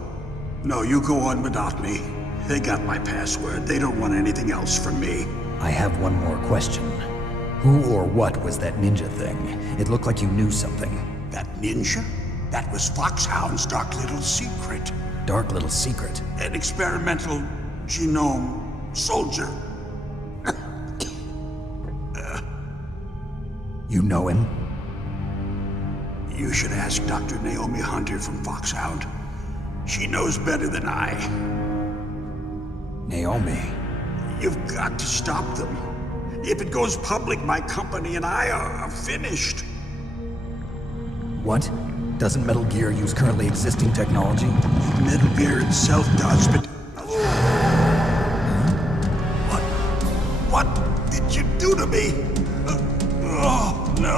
No, you go on without me. They got my password. They don't want anything else from me. I have one more question. Who or what was that ninja thing? It looked like you knew something. That ninja? That was Foxhound's dark little secret. Dark little secret? An experimental genome soldier. You know him? You should ask Dr. Naomi Hunter from Foxhound. She knows better than I. Naomi? You've got to stop them. If it goes public, my company and I are finished. What? Doesn't Metal Gear use currently existing technology? Metal Gear itself does, but... What did you do to me? Oh, no.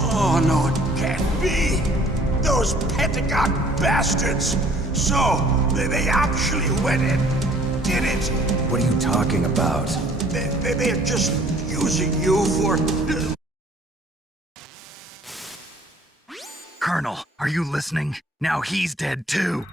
Oh, no, it can't be. Those Pentagon bastards. So, they actually went and did it. What are you talking about? They're just using you for... Colonel, are you listening? Now he's dead too.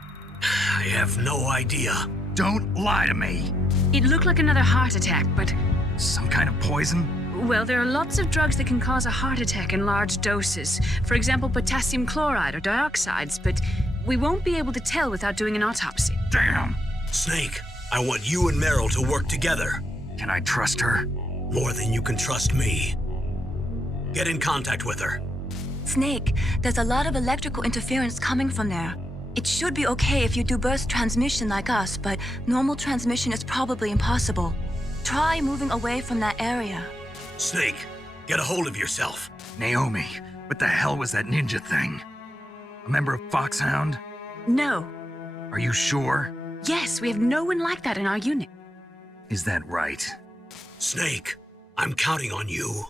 I have no idea. Don't lie to me. It looked like another heart attack, but... Some kind of poison? Well, there are lots of drugs that can cause a heart attack in large doses. For example, potassium chloride or dioxides, but we won't be able to tell without doing an autopsy. Damn! Snake, I want you and Meryl to work together. Can I trust her? More than you can trust me. Get in contact with her. Snake, there's a lot of electrical interference coming from there. It should be okay if you do burst transmission like us, but normal transmission is probably impossible. Try moving away from that area. Snake, get a hold of yourself. Naomi, what the hell was that ninja thing? A member of Foxhound? No. Are you sure? Yes, we have no one like that in our unit. Is that right? Snake, I'm counting on you.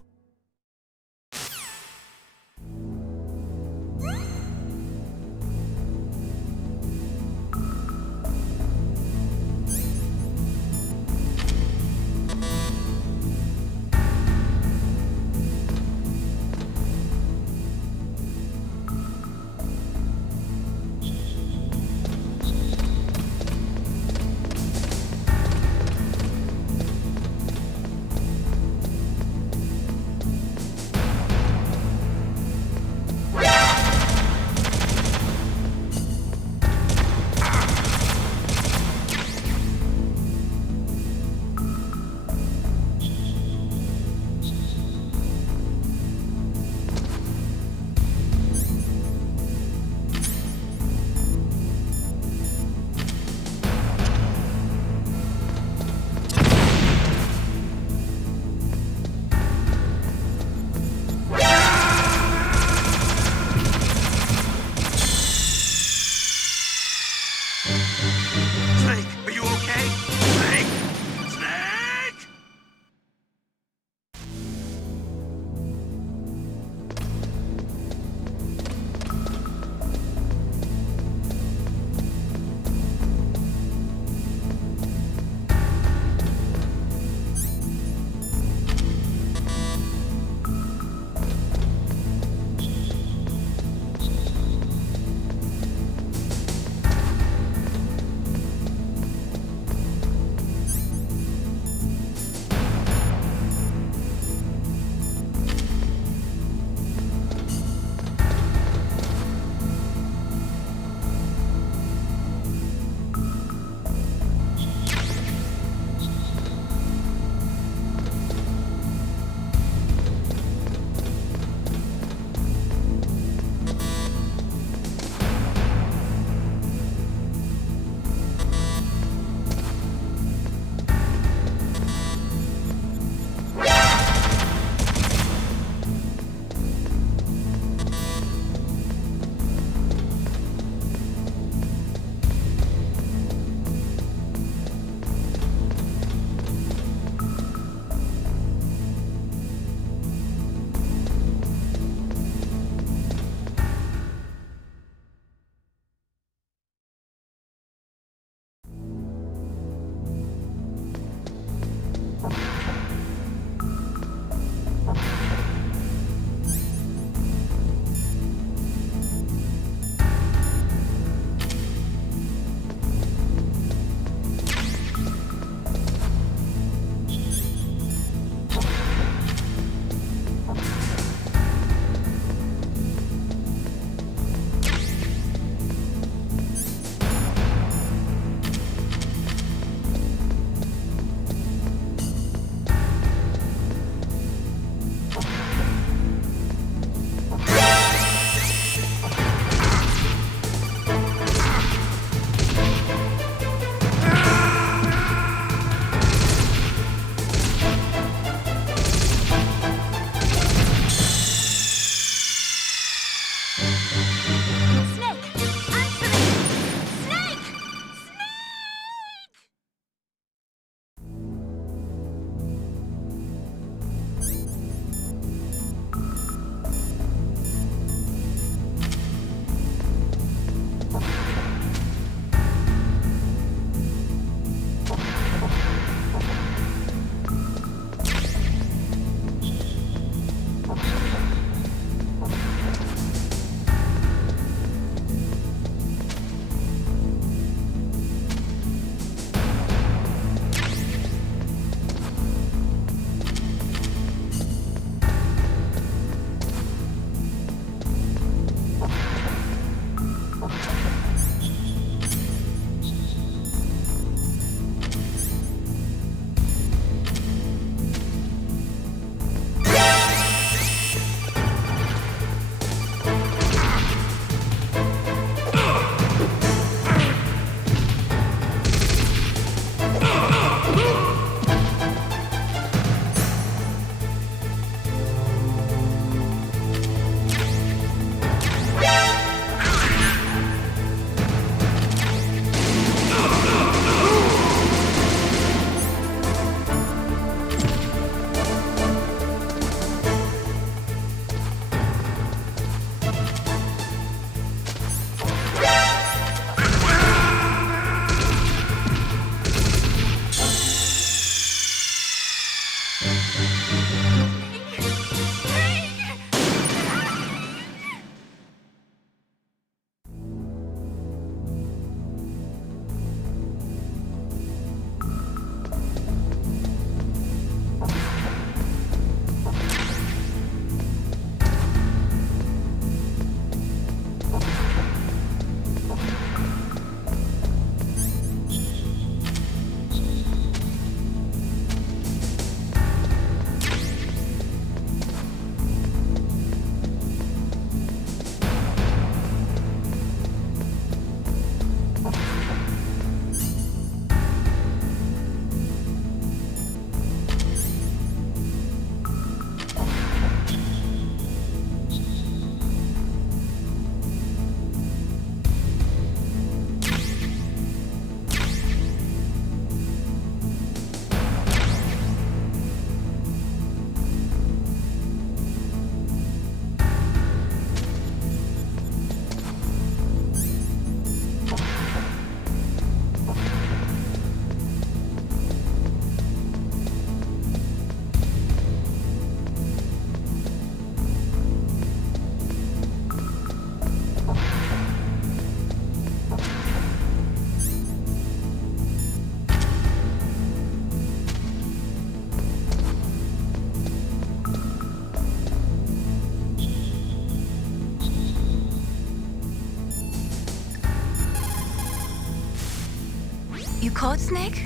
Code Snake?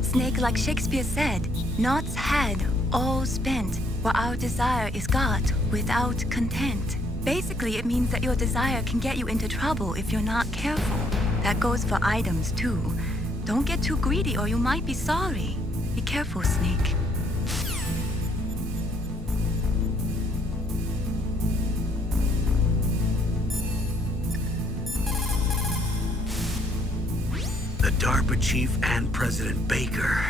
Snake, like Shakespeare said, knots had all spent, where our desire is got without content. Basically, it means that your desire can get you into trouble if you're not careful. That goes for items, too. Don't get too greedy or you might be sorry. Be careful, Snake. The DARPA chief and President Baker.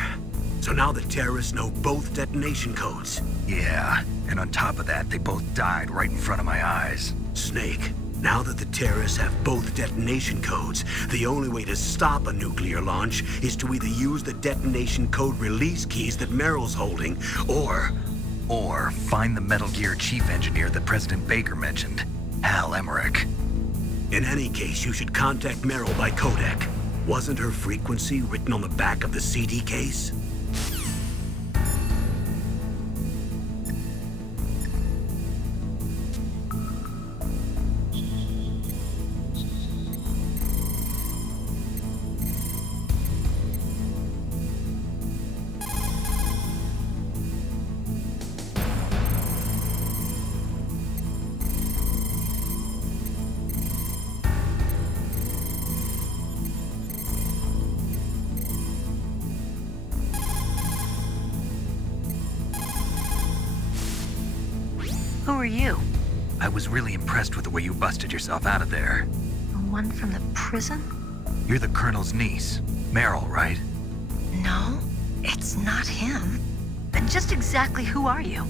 So now the terrorists know both detonation codes. Yeah, and on top of that, they both died right in front of my eyes. Snake, now that the terrorists have both detonation codes, the only way to stop a nuclear launch is to either use the detonation code release keys that Meryl's holding, or find the Metal Gear chief engineer that President Baker mentioned, Hal Emmerich. In any case, you should contact Meryl by codec. Wasn't her frequency written on the back of the CD case? Who are you? I was really impressed with the way you busted yourself out of there. The one from the prison? You're the Colonel's niece, Meryl, right? No, it's not him. Then just exactly who are you?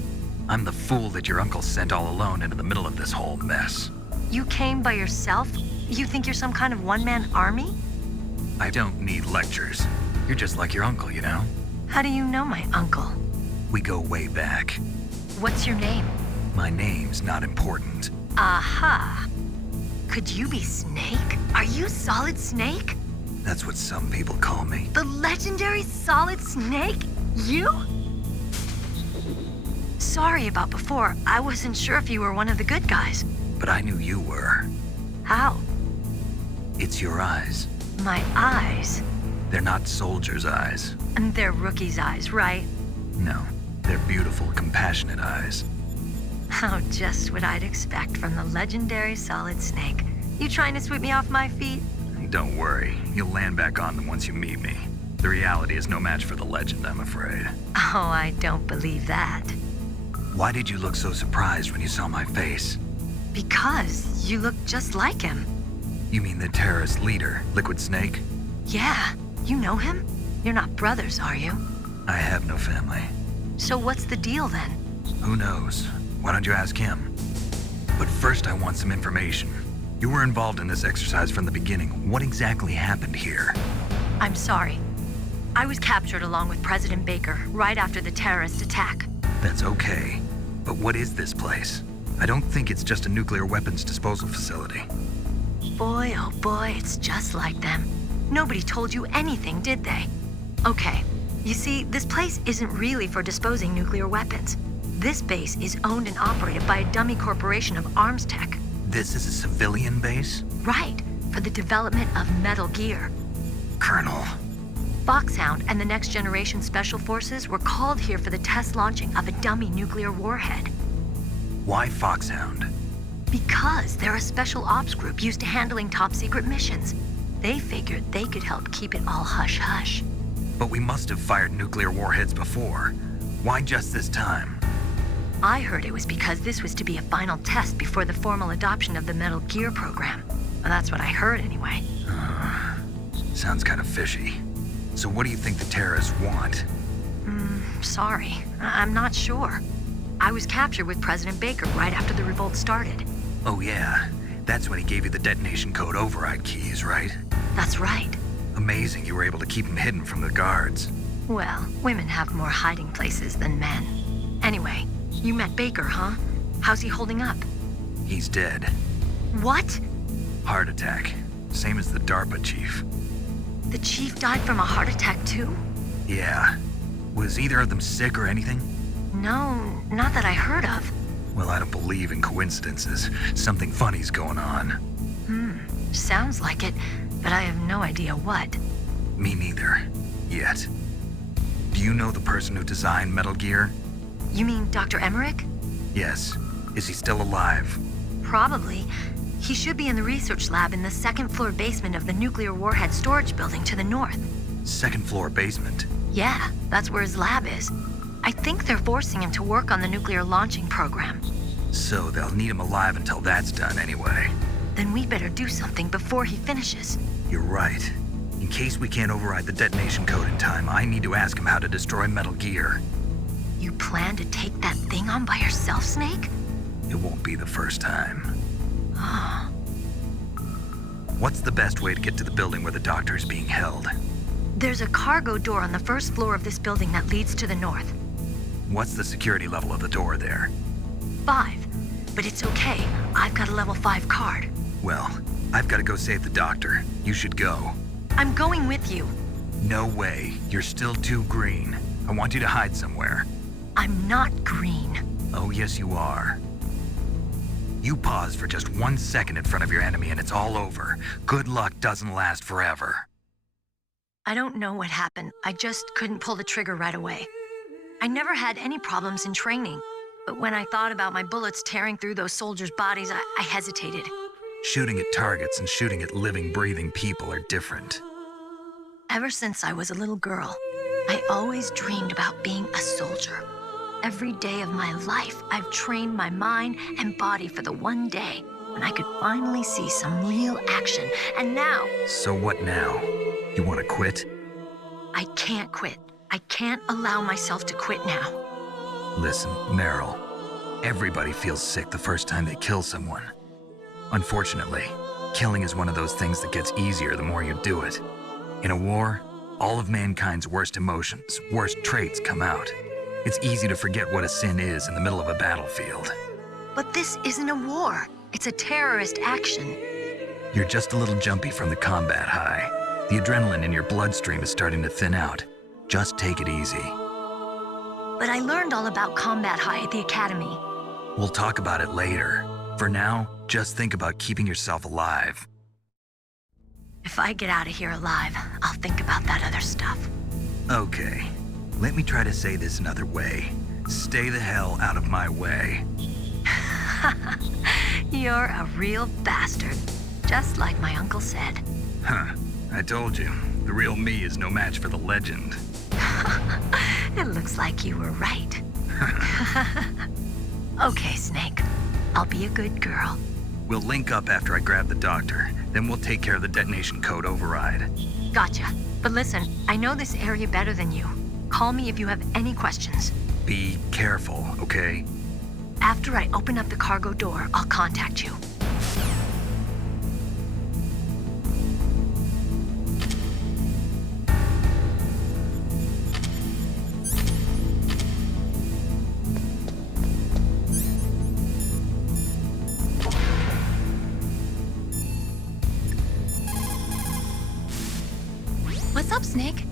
I'm the fool that your uncle sent all alone into the middle of this whole mess. You came by yourself? You think you're some kind of one-man army? I don't need lectures. You're just like your uncle, you know? How do you know my uncle? We go way back. What's your name? My name's not important. Aha. Could you be Snake? Are you Solid Snake? That's what some people call me. The legendary Solid Snake? You? Sorry about before. I wasn't sure if you were one of the good guys. But I knew you were. How? It's your eyes. My eyes? They're not soldiers' eyes. And they're rookies' eyes, right? No, they're beautiful, compassionate eyes. Oh, just what I'd expect from the legendary Solid Snake. You trying to sweep me off my feet? Don't worry, you'll land back on them once you meet me. The reality is no match for the legend, I'm afraid. Oh, I don't believe that. Why did you look so surprised when you saw my face? Because you look just like him. You mean the terrorist leader, Liquid Snake? Yeah, you know him? You're not brothers, are you? I have no family. So what's the deal then? Who knows? Why don't you ask him? But first I want some information. You were involved in this exercise from the beginning. What exactly happened here? I'm sorry. I was captured along with President Baker right after the terrorist attack. That's okay. But what is this place? I don't think it's just a nuclear weapons disposal facility. Boy, oh boy, it's just like them. Nobody told you anything, did they? Okay, you see, this place isn't really for disposing nuclear weapons. This base is owned and operated by a dummy corporation of arms tech. This is a civilian base? Right, for the development of Metal Gear. Colonel. Foxhound and the Next Generation Special Forces were called here for the test launching of a dummy nuclear warhead. Why Foxhound? Because they're a special ops group used to handling top secret missions. They figured they could help keep it all hush-hush. But we must have fired nuclear warheads before. Why just this time? I heard it was because this was to be a final test before the formal adoption of the Metal Gear program. Well, that's what I heard anyway. Sounds kind of fishy. So what do you think the terrorists want? Sorry. I'm not sure. I was captured with President Baker right after the revolt started. Oh yeah, that's when he gave you the detonation code override keys, right? That's right. Amazing you were able to keep him hidden from the guards. Well, women have more hiding places than men. Anyway, you met Baker, huh? How's he holding up? He's dead. What? Heart attack. Same as the DARPA chief. The chief died from a heart attack too? Yeah, Was either of them sick or anything? No, not that I heard of. Well, I don't believe in coincidences. Something funny's going on. Sounds like it, but I have no idea what. Me neither. Yet. Do you know the person who designed Metal Gear? You mean Dr. Emmerich? Yes. Is he still alive? Probably. He should be in the research lab in the second-floor basement of the nuclear warhead storage building to the north. Second-floor basement? Yeah, that's where his lab is. I think they're forcing him to work on the nuclear launching program. So they'll need him alive until that's done anyway. Then we better do something before he finishes. You're right. In case we can't override the detonation code in time, I need to ask him how to destroy Metal Gear. You plan to take that thing on by yourself, Snake? It won't be the first time. What's the best way to get to the building where the doctor's being held? There's a cargo door on the first floor of this building that leads to the north. What's the security level of the door there? 5. But it's okay. I've got a level 5 card. Well, I've got to go save the doctor. You should go. I'm going with you. No way. You're still too green. I want you to hide somewhere. I'm not green. Oh, yes, you are. You pause for just 1 second in front of your enemy and it's all over. Good luck doesn't last forever. I don't know what happened. I just couldn't pull the trigger right away. I never had any problems in training, but when I thought about my bullets tearing through those soldiers' bodies, I hesitated. Shooting at targets and shooting at living, breathing people are different. Ever since I was a little girl, I always dreamed about being a soldier. Every day of my life, I've trained my mind and body for the one day when I could finally see some real action, and now... So what now? You want to quit? I can't quit. I can't allow myself to quit now. Listen, Meryl, everybody feels sick the first time they kill someone. Unfortunately, killing is one of those things that gets easier the more you do it. In a war, all of mankind's worst emotions, worst traits come out. It's easy to forget what a sin is in the middle of a battlefield. But this isn't a war. It's a terrorist action. You're just a little jumpy from the combat high. The adrenaline in your bloodstream is starting to thin out. Just take it easy. But I learned all about combat high at the academy. We'll talk about it later. For now, just think about keeping yourself alive. If I get out of here alive, I'll think about that other stuff. Okay. Let me try to say this another way. Stay the hell out of my way. You're a real bastard. Just like my uncle said. Huh. I told you. The real me is no match for the legend. It looks like you were right. Okay, Snake. I'll be a good girl. We'll link up after I grab the doctor. Then we'll take care of the detonation code override. Gotcha. But listen, I know this area better than you. Call me if you have any questions. Be careful, okay? After I open up the cargo door, I'll contact you. What's up, Snake?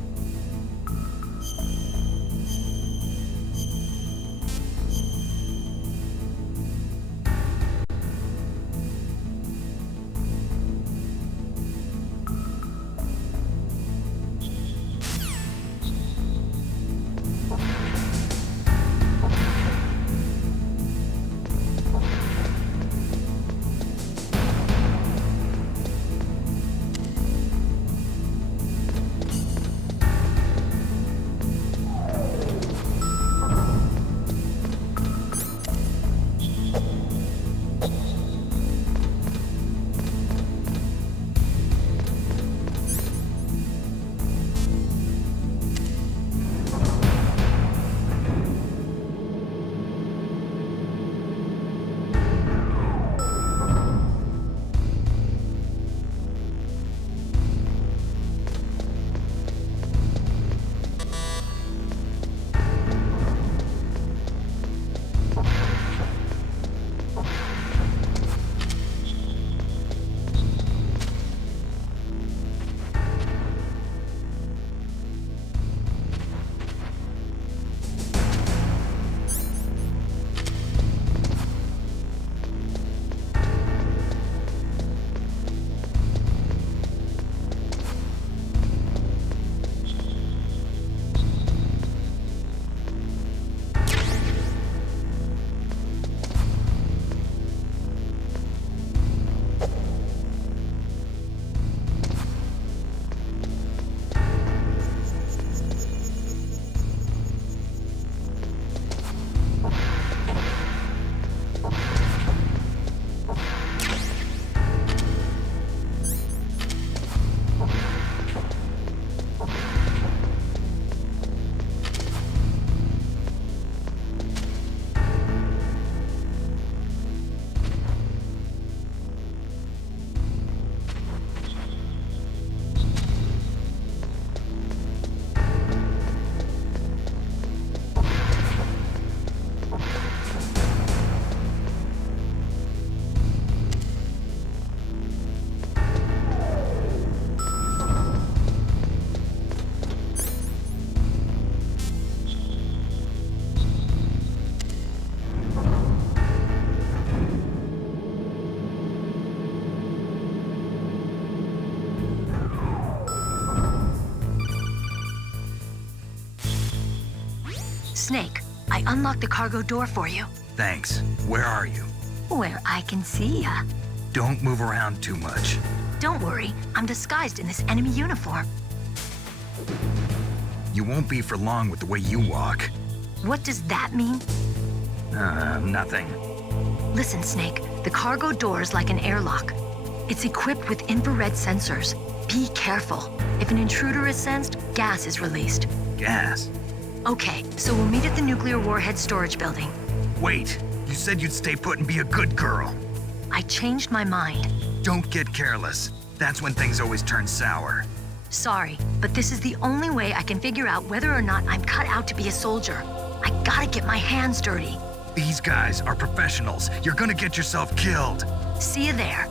Snake, I unlocked the cargo door for you. Thanks. Where are you? Where I can see ya. Don't move around too much. Don't worry, I'm disguised in this enemy uniform. You won't be for long with the way you walk. What does that mean? Nothing. Listen, Snake, the cargo door is like an airlock. It's equipped with infrared sensors. Be careful. If an intruder is sensed, gas is released. Gas? Okay, so we'll meet at the nuclear warhead storage building. Wait, you said you'd stay put and be a good girl. I changed my mind. Don't get careless. That's when things always turn sour. Sorry, but this is the only way I can figure out whether or not I'm cut out to be a soldier. I gotta get my hands dirty. These guys are professionals. You're gonna get yourself killed. See you there.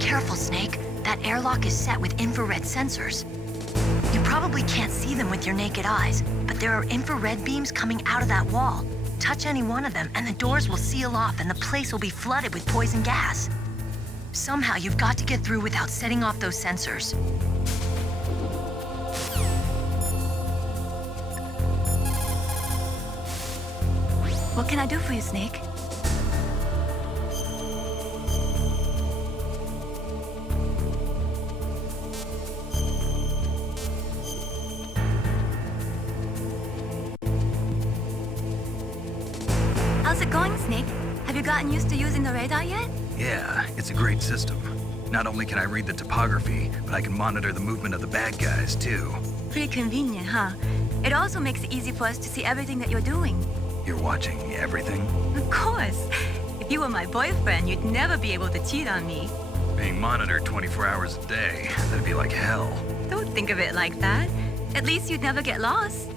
Careful, Snake. That airlock is set with infrared sensors. You probably can't see them with your naked eyes, but there are infrared beams coming out of that wall. Touch any one of them and the doors will seal off and the place will be flooded with poison gas. Somehow you've got to get through without setting off those sensors. What can I do for you, Snake? How's it going, Snake? Have you gotten used to using the radar yet? Yeah, it's a great system. Not only can I read the topography, but I can monitor the movement of the bad guys, too. Pretty convenient, huh? It also makes it easy for us to see everything that you're doing. You're watching everything? Of course. If you were my boyfriend, you'd never be able to cheat on me. Being monitored 24 hours a day, that'd be like hell. Don't think of it like that. At least you'd never get lost.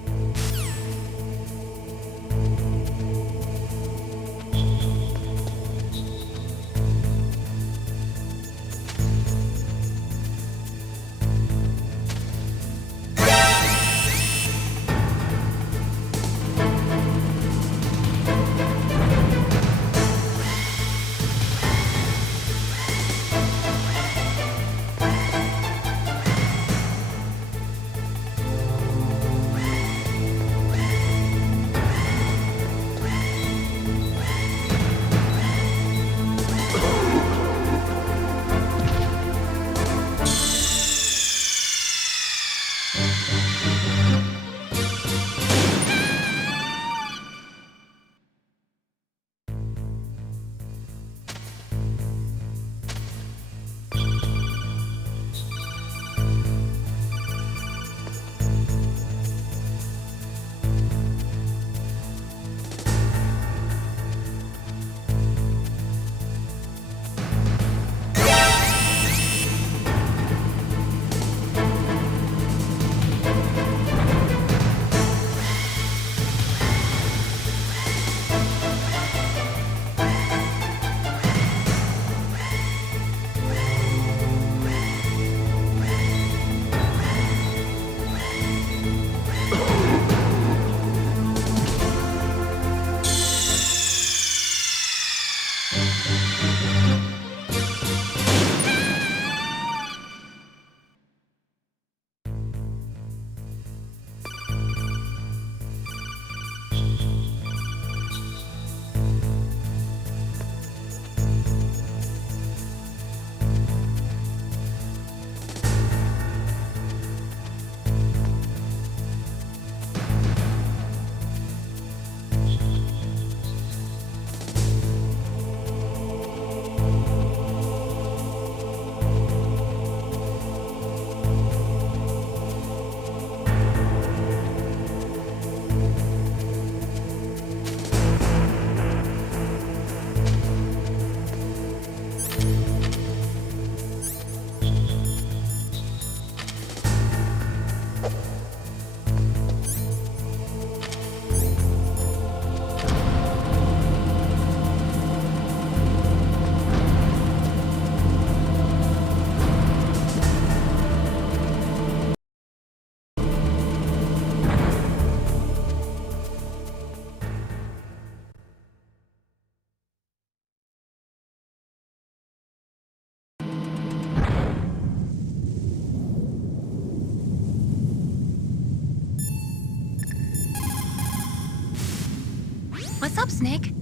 What's up, Snake?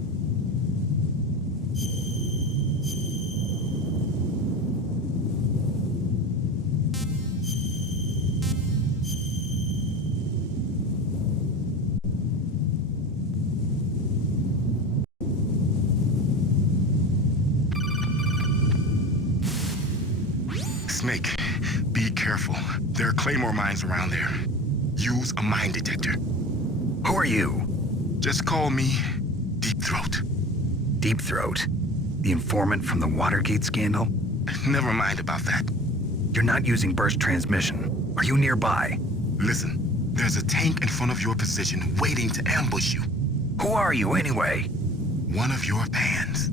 Snake, be careful. There are Claymore mines around there. Use a mine detector. Who are you? Just call me Deep Throat. Deep Throat? The informant from the Watergate scandal? Never mind about that. You're not using burst transmission. Are you nearby? Listen, there's a tank in front of your position waiting to ambush you. Who are you anyway? One of your fans.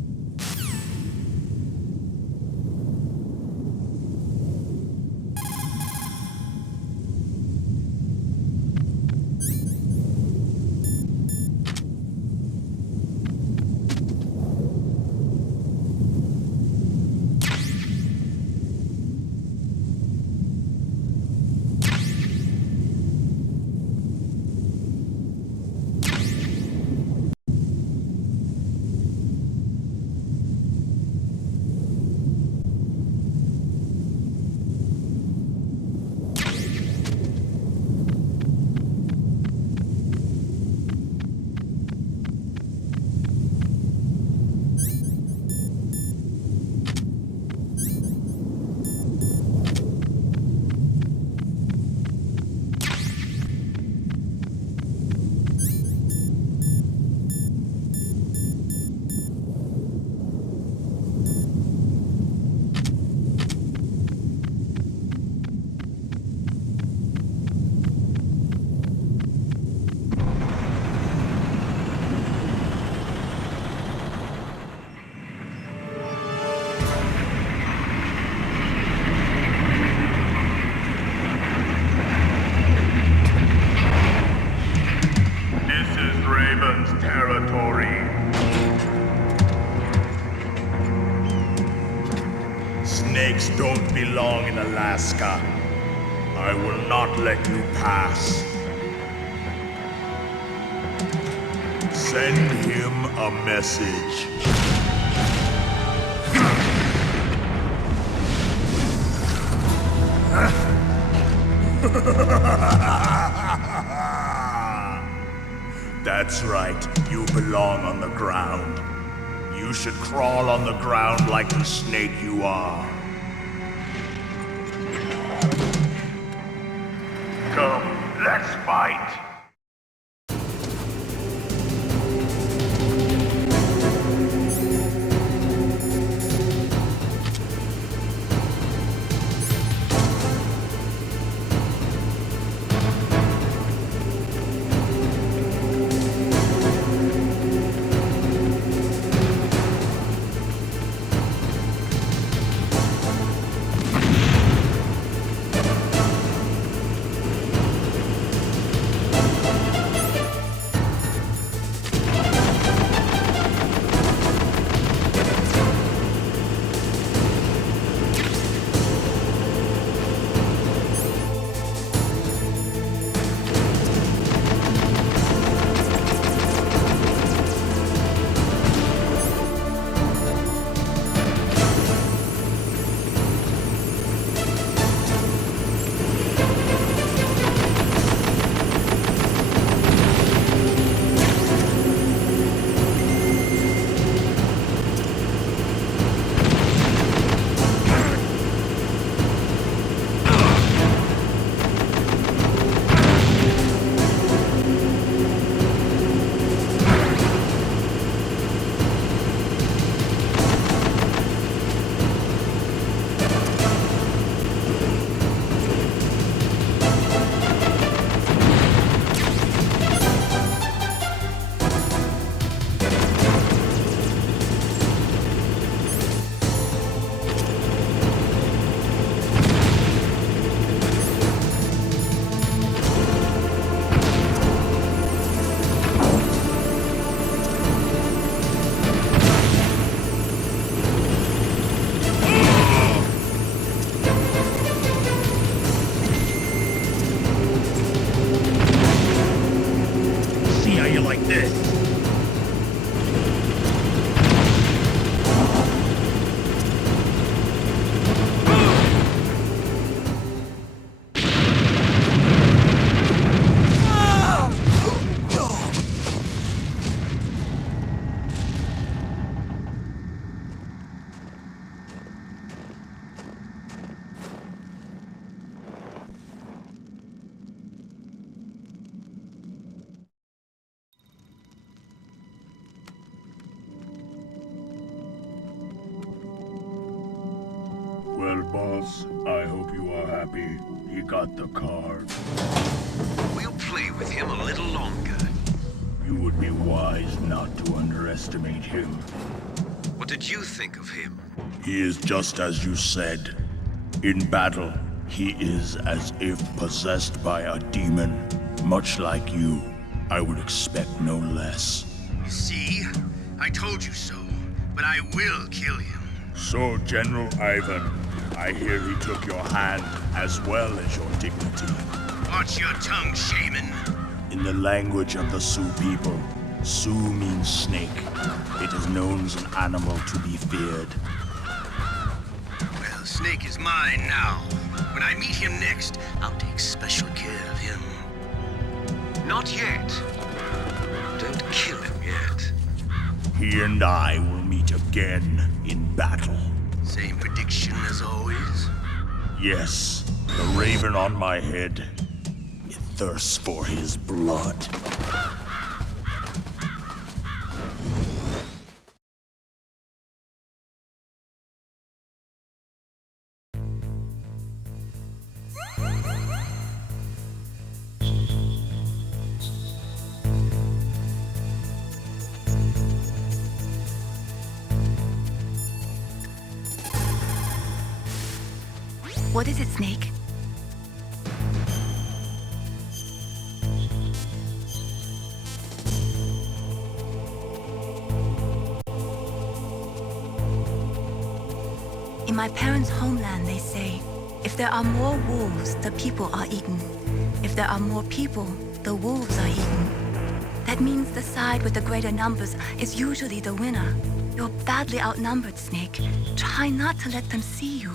Snakes don't belong in Alaska. I will not let you pass. Send him a message. That's right, you belong on the ground. You should crawl on the ground like the snake you are. Come, let's fight! boss. I hope you are happy. He got the card. We'll play with him a little longer. You would be wise not to underestimate him. What did you think of him? He is just as you said. In battle, he is as if possessed by a demon. Much like you, I would expect no less. See? I told you so. But I will kill him. So, General Ivan, I hear he took your hand as well as your dignity. Watch your tongue, shaman. In the language of the Sioux people, Sioux means snake. It is known as an animal to be feared. Well, Snake is mine now. When I meet him next, I'll take special care of him. Not yet. Don't kill him yet. He and I will meet again in battle. Same prediction as always? Yes, the raven on my head. It thirsts for his blood. What is it, Snake? In my parents' homeland, they say, if there are more wolves, the people are eaten. If there are more people, the wolves are eaten. That means the side with the greater numbers is usually the winner. You're badly outnumbered, Snake. Try not to let them see you.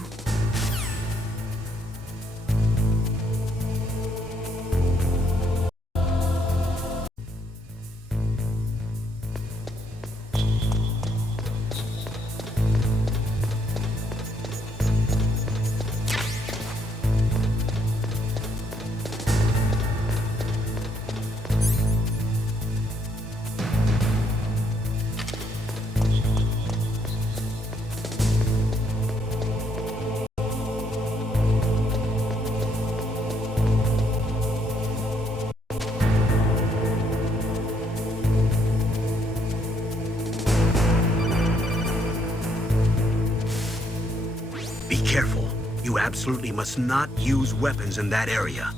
Be careful. You absolutely must not use weapons in that area.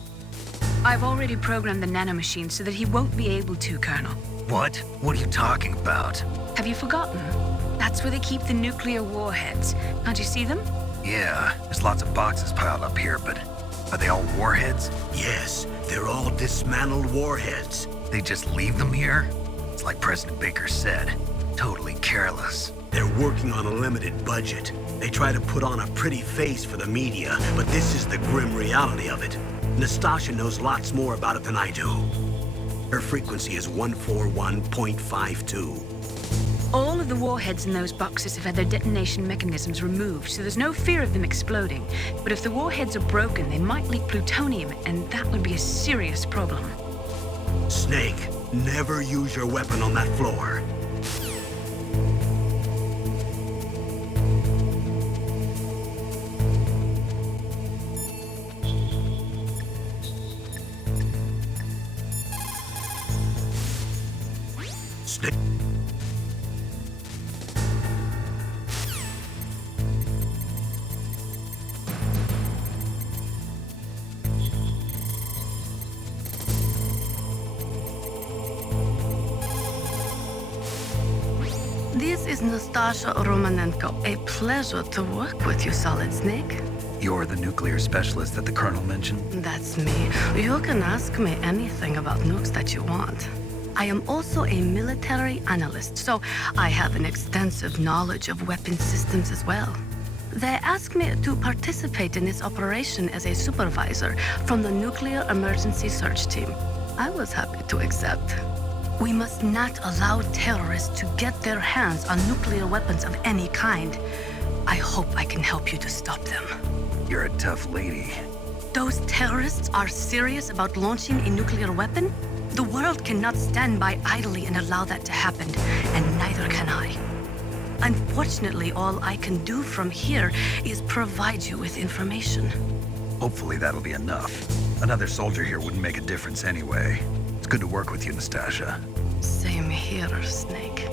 I've already programmed the nanomachine so that he won't be able to, Colonel. What? What are you talking about? Have you forgotten? That's where they keep the nuclear warheads. Can't you see them? Yeah, there's lots of boxes piled up here, but are they all warheads? Yes, they're all dismantled warheads. They just leave them here? It's like President Baker said, totally careless. They're working on a limited budget. They try to put on a pretty face for the media, but this is the grim reality of it. Nastasha knows lots more about it than I do. Her frequency is 141.52. All of the warheads in those boxes have had their detonation mechanisms removed, so there's no fear of them exploding. But if the warheads are broken, they might leak plutonium, and that would be a serious problem. Snake, never use your weapon on that floor. Snake. This is Nastasha Romanenko. A pleasure to work with you, Solid Snake. You're the nuclear specialist that the Colonel mentioned? That's me. You can ask me anything about nukes that you want. I am also a military analyst, so I have an extensive knowledge of weapon systems as well. They asked me to participate in this operation as a supervisor from the Nuclear Emergency Search Team. I was happy to accept. We must not allow terrorists to get their hands on nuclear weapons of any kind. I hope I can help you to stop them. You're a tough lady. Those terrorists are serious about launching a nuclear weapon? The world cannot stand by idly and allow that to happen, and neither can I. Unfortunately, all I can do from here is provide you with information. Hopefully that'll be enough. Another soldier here wouldn't make a difference anyway. It's good to work with you, Nastasha. Same here, Snake.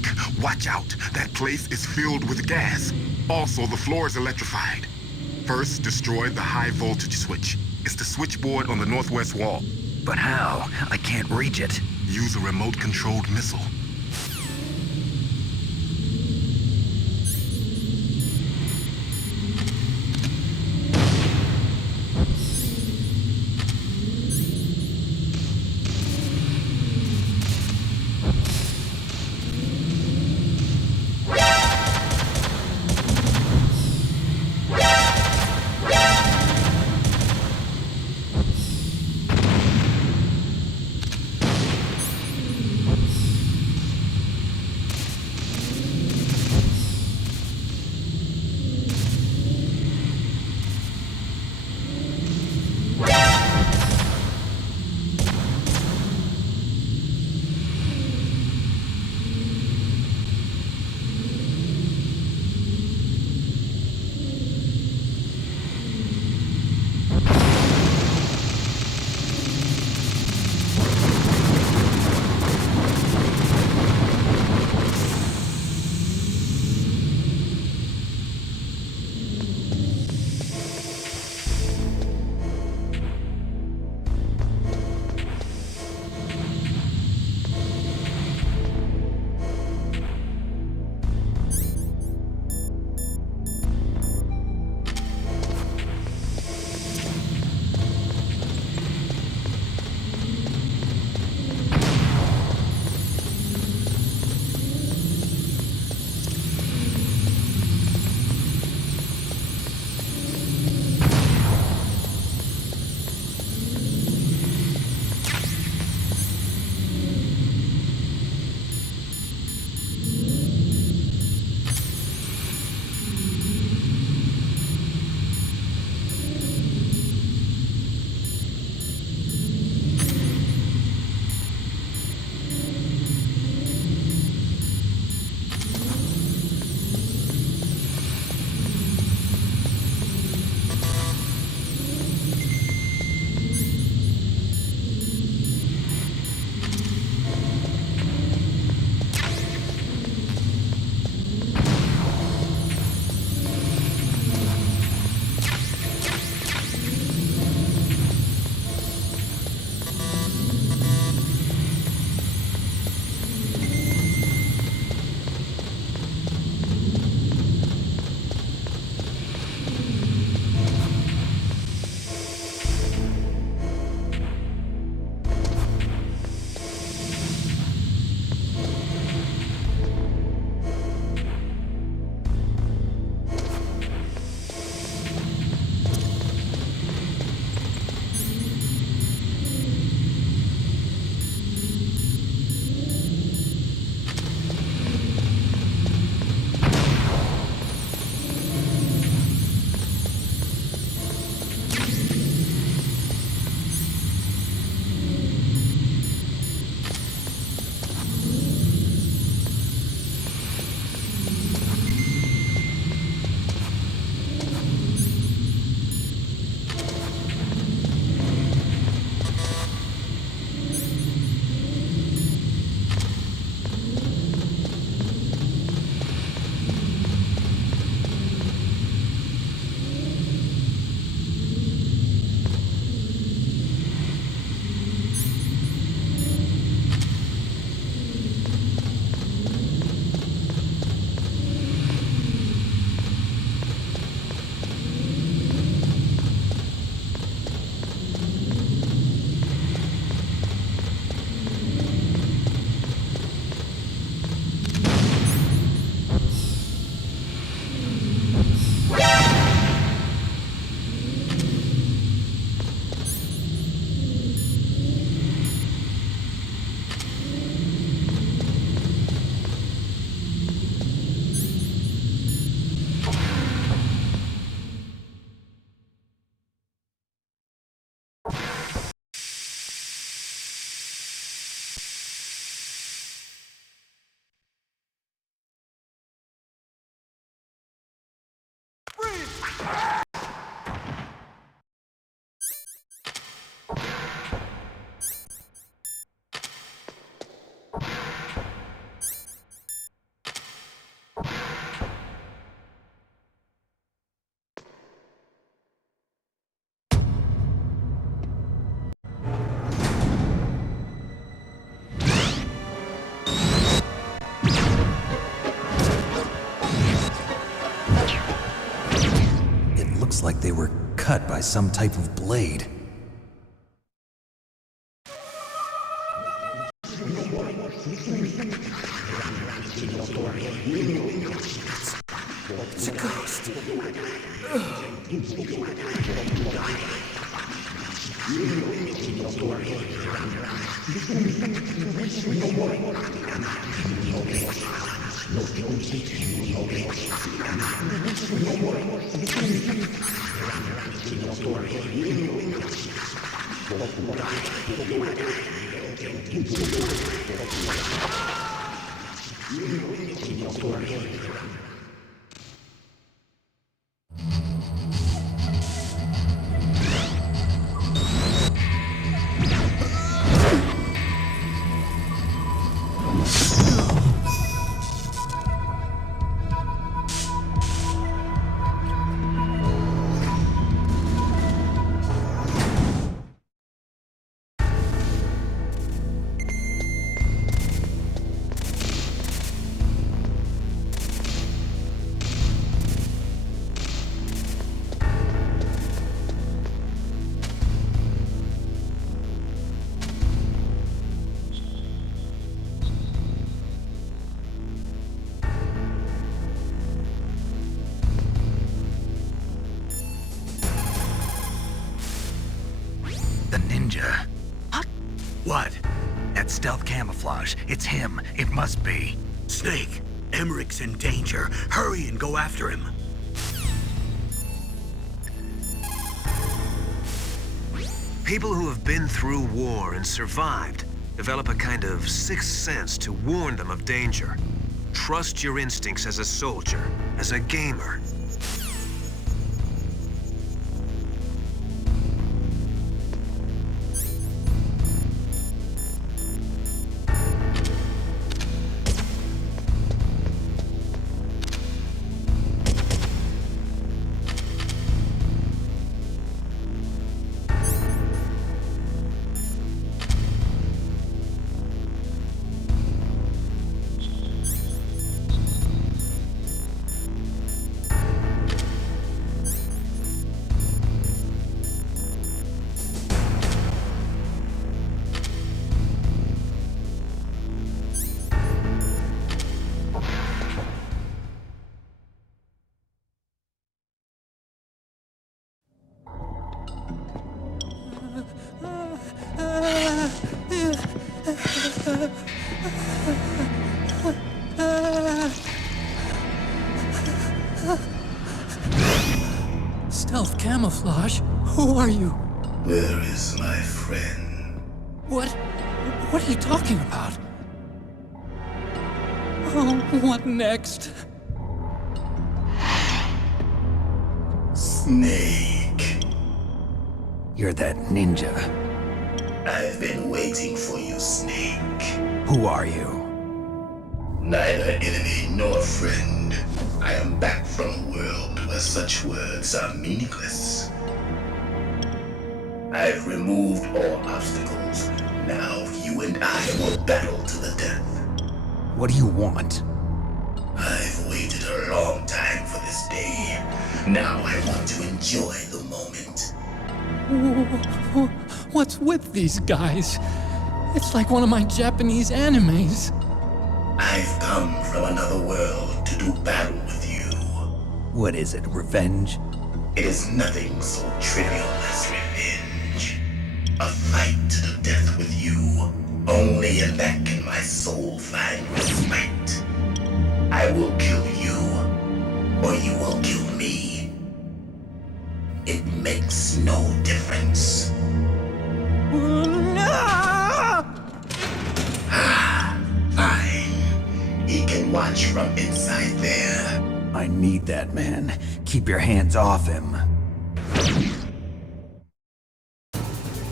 leak. Watch out. That place is filled with gas. Also, the floor is electrified. First, destroy the high voltage switch. It's the switchboard on the northwest wall. But how? I can't reach it. Use a remote-controlled missile. were cut by some type of blade. It's a ghost. The ninja. What? That stealth camouflage. It's him. It must be. Snake, Emmerich's in danger. Hurry and go after him. People who have been through war and survived develop a kind of sixth sense to warn them of danger. Trust your instincts as a soldier, as a gamer. Stealth camouflage? Who are you? Where is my friend? What are you talking about? Oh, what next? Snake. You're that ninja. I've been waiting for you, Snake. Who are you? Neither enemy nor friend. I am back from a world where such words are meaningless. I've removed all obstacles. Now you and I will battle to the death. What do you want? I've waited a long time for this day. Now I want to enjoy the moment. What's with these guys? It's like one of my Japanese animes. I've come from another world to do battle with you. What is it, revenge? It is nothing so trivial as revenge. A fight to the death with you. Only in that can my soul find respite. I will kill you, or you will kill me. It makes no difference. Fine. He can watch from inside there. I need that man. Keep your hands off him.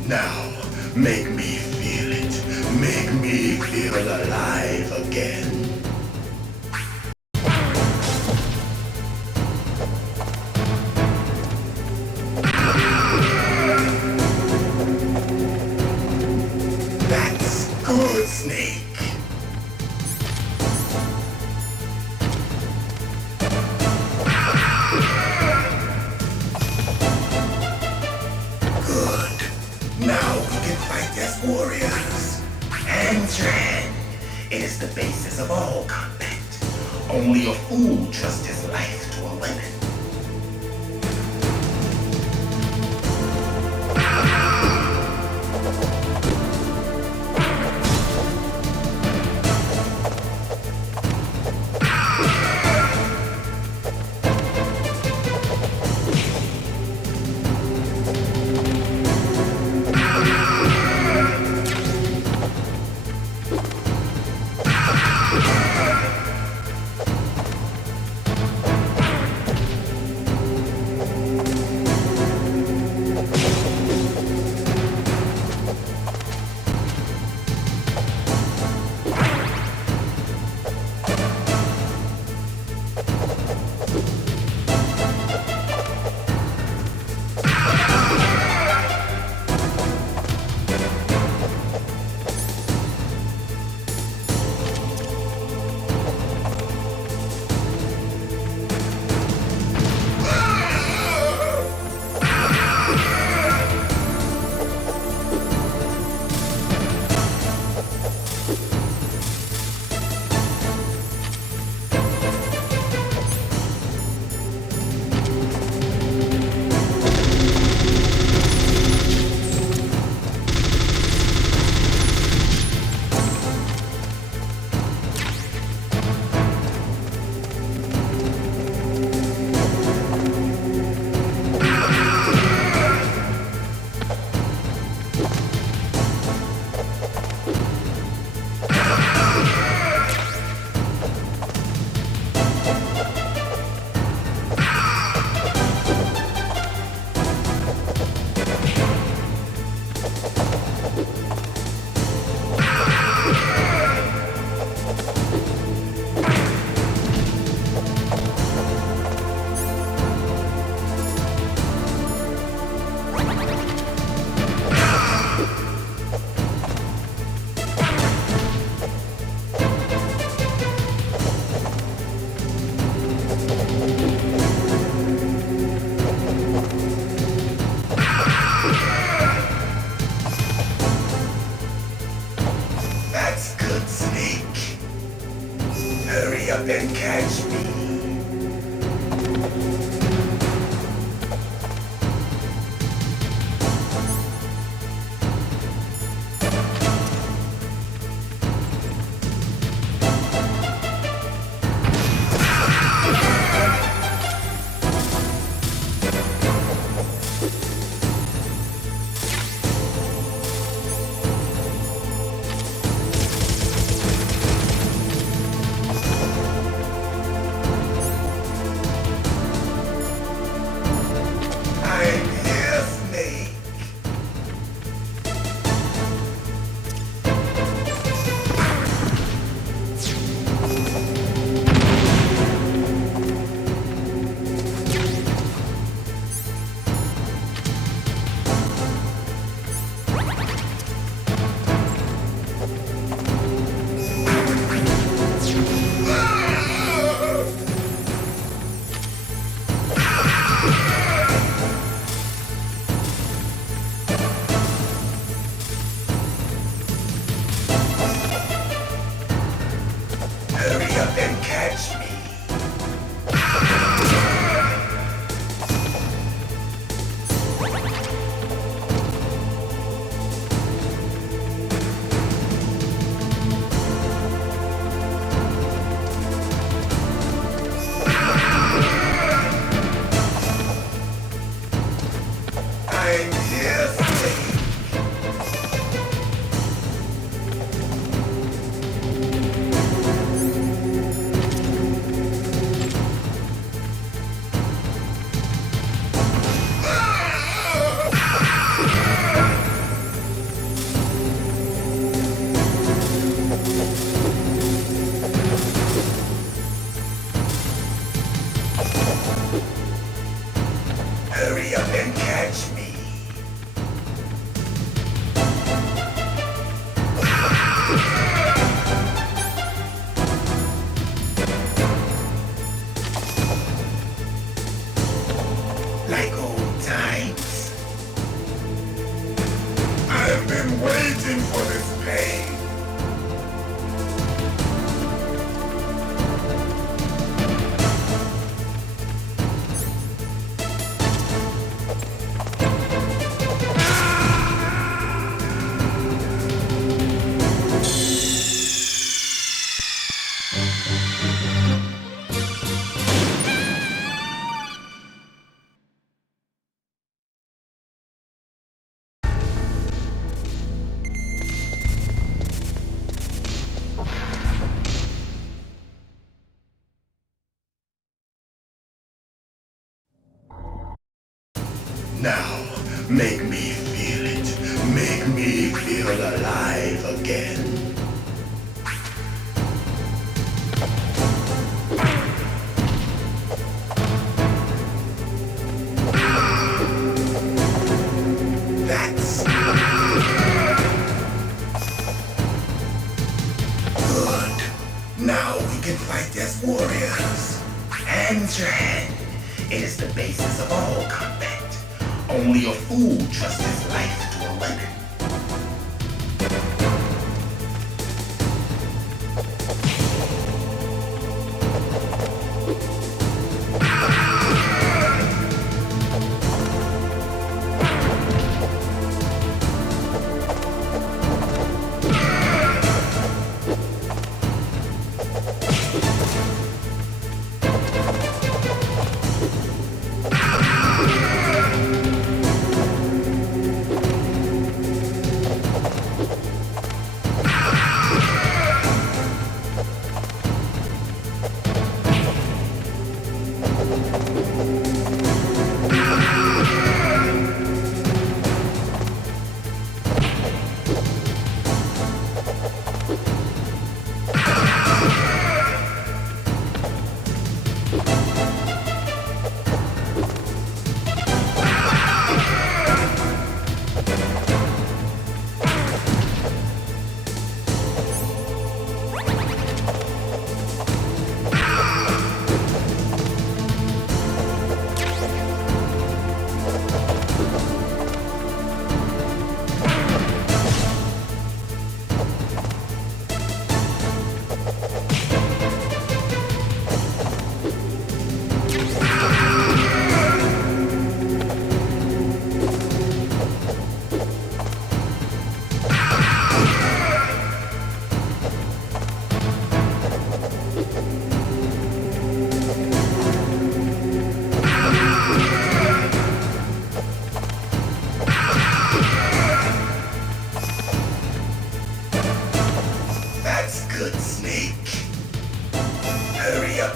Now, make me feel it. Make me feel alive again. That's good, Snake. Ventran. It is the basis of all combat. Only a fool trusts his life to a weapon. Then catch me. Now, make me feel it. Make me feel alive again. That's good. Now we can fight as warriors. Hand to hand. It is the basis of all combat. Only a fool trusts his life to a weapon.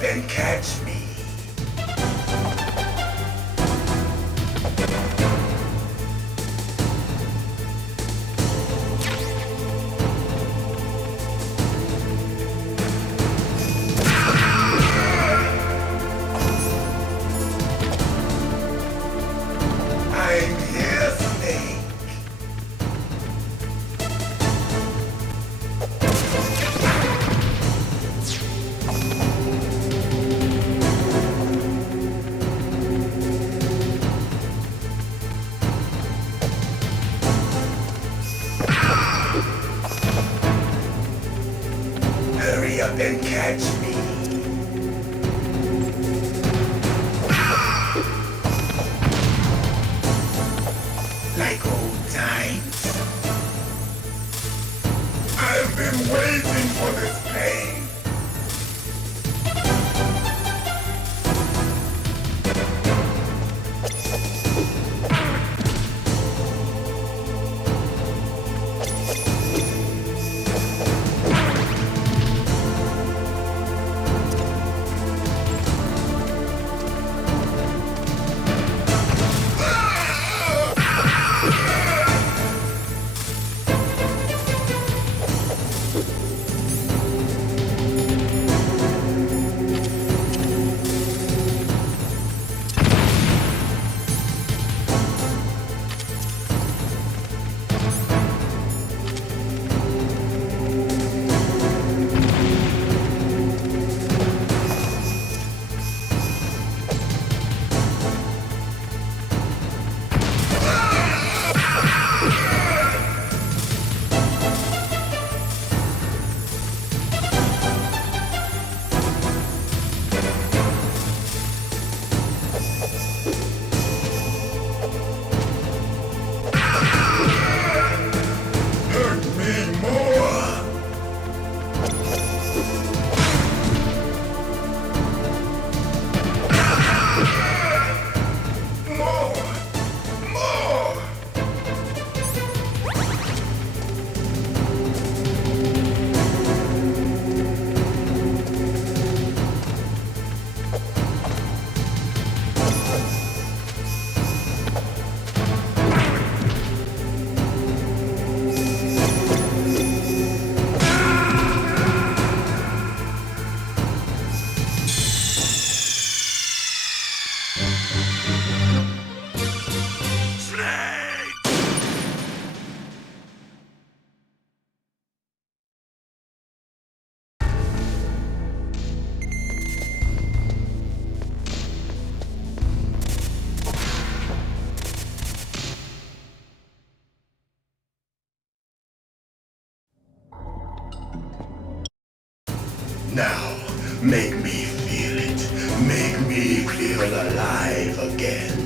And catch me. I'm here, Snake. Hurry up and catch me. Like old times. I've been waiting for this pain. Now, make me feel it. Make me feel alive again.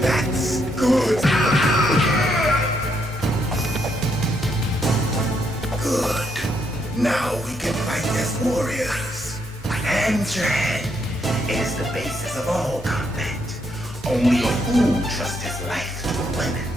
That's good. Good. Now we can fight as warriors. Hand to hand. It is the basis of all combat. Only a fool trusts his life to a weapon.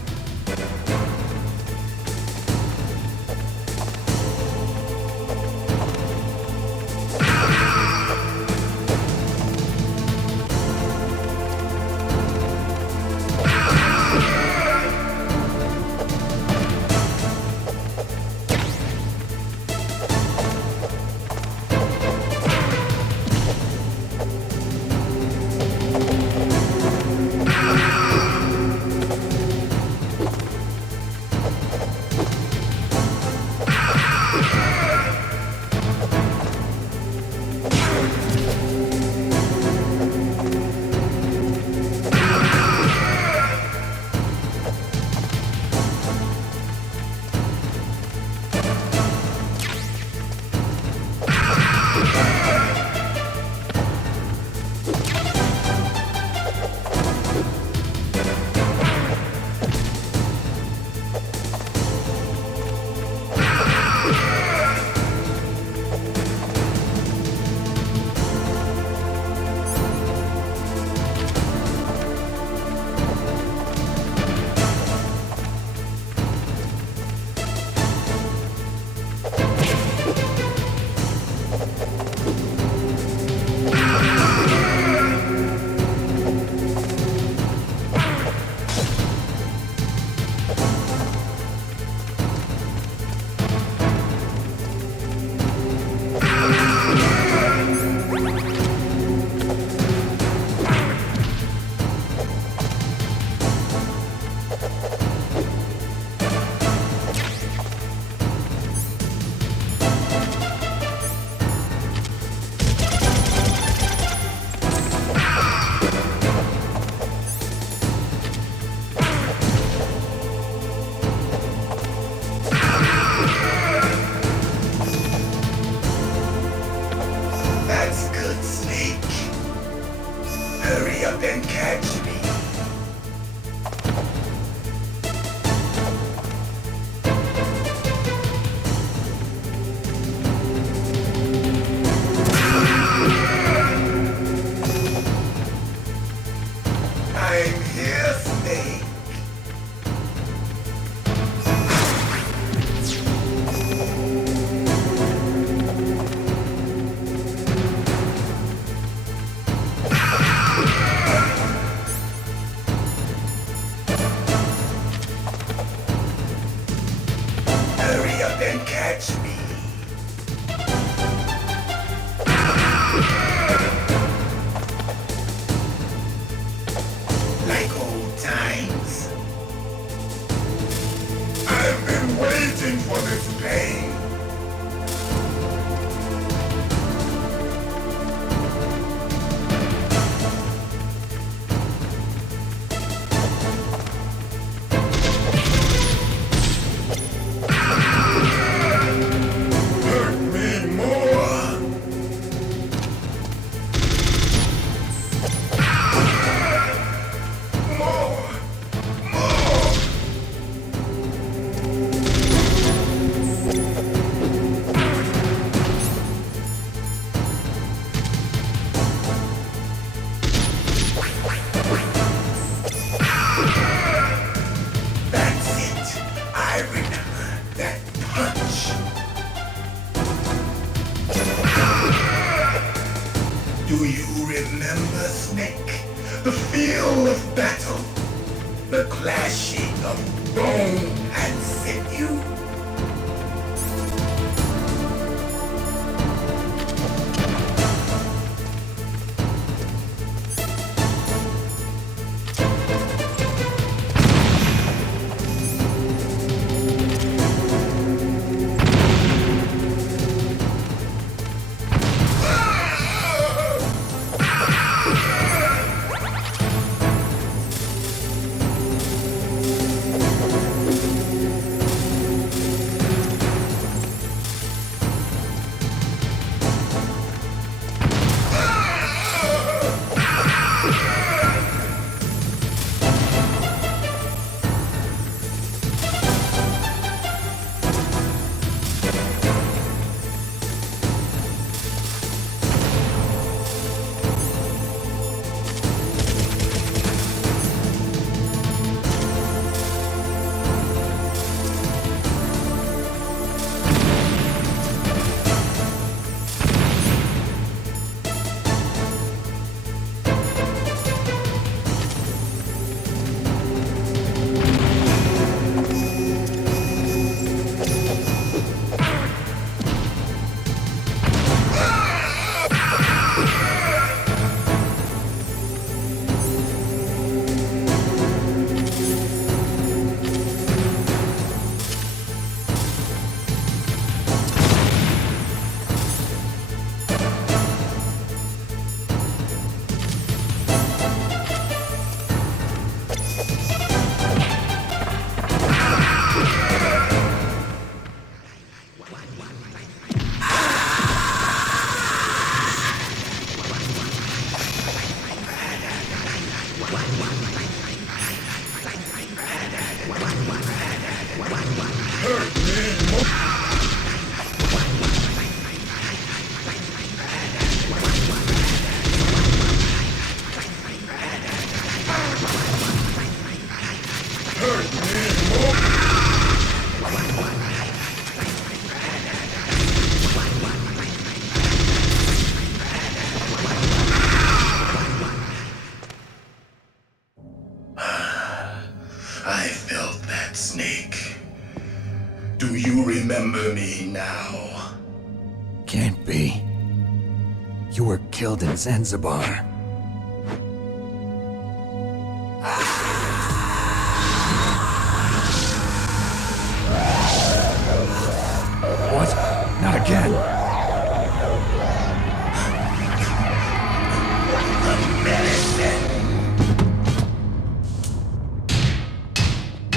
You were killed in Zanzibar. What? Not again.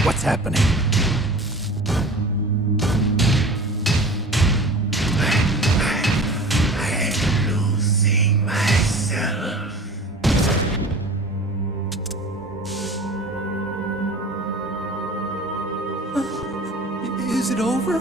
What's happening? I'm losing myself. Is it over?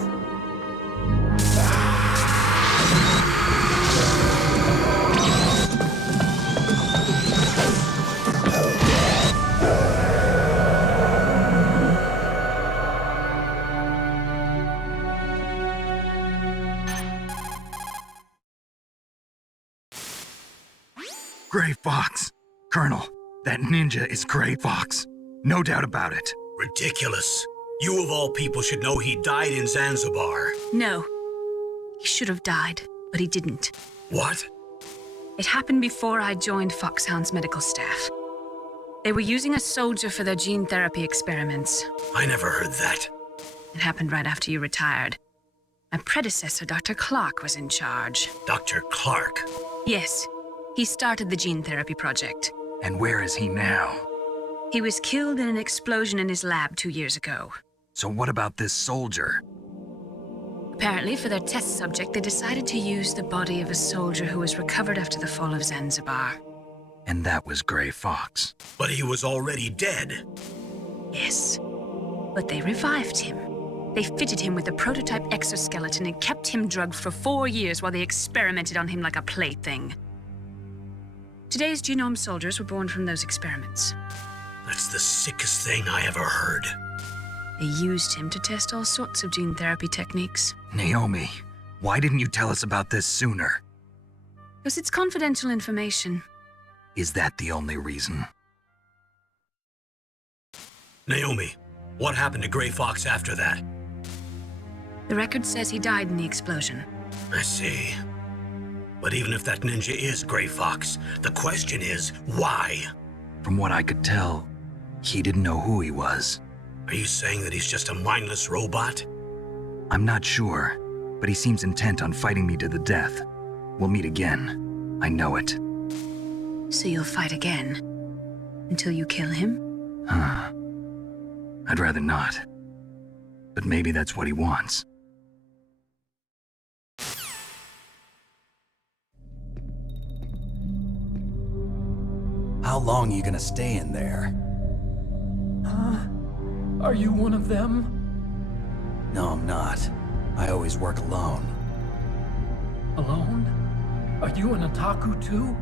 Gray Fox. Colonel, that ninja is Gray Fox. No doubt about it. Ridiculous. You of all people should know he died in Zanzibar. No. He should have died, but he didn't. What? It happened before I joined Foxhound's medical staff. They were using a soldier for their gene therapy experiments. I never heard that. It happened right after you retired. My predecessor, Dr. Clark, was in charge. Dr. Clark? Yes. He started the gene therapy project. And where is he now? He was killed in an explosion in his lab 2 years ago. So what about this soldier? Apparently, for their test subject, they decided to use the body of a soldier who was recovered after the fall of Zanzibar. And that was Gray Fox. But he was already dead. Yes. But they revived him. They fitted him with a prototype exoskeleton and kept him drugged for 4 years while they experimented on him like a plaything. Today's genome soldiers were born from those experiments. That's the sickest thing I ever heard. They used him to test all sorts of gene therapy techniques. Naomi, why didn't you tell us about this sooner? Because it's confidential information. Is that the only reason? Naomi, what happened to Gray Fox after that? The record says he died in the explosion. I see. But even if that ninja is Gray Fox, the question is, why? From what I could tell, he didn't know who he was. Are you saying that he's just a mindless robot? I'm not sure, but he seems intent on fighting me to the death. We'll meet again. I know it. So you'll fight again? Until you kill him? I'd rather not. But maybe that's what he wants. How long are you gonna stay in there? Are you one of them? No, I'm not. I always work alone. Alone? Are you an otaku too?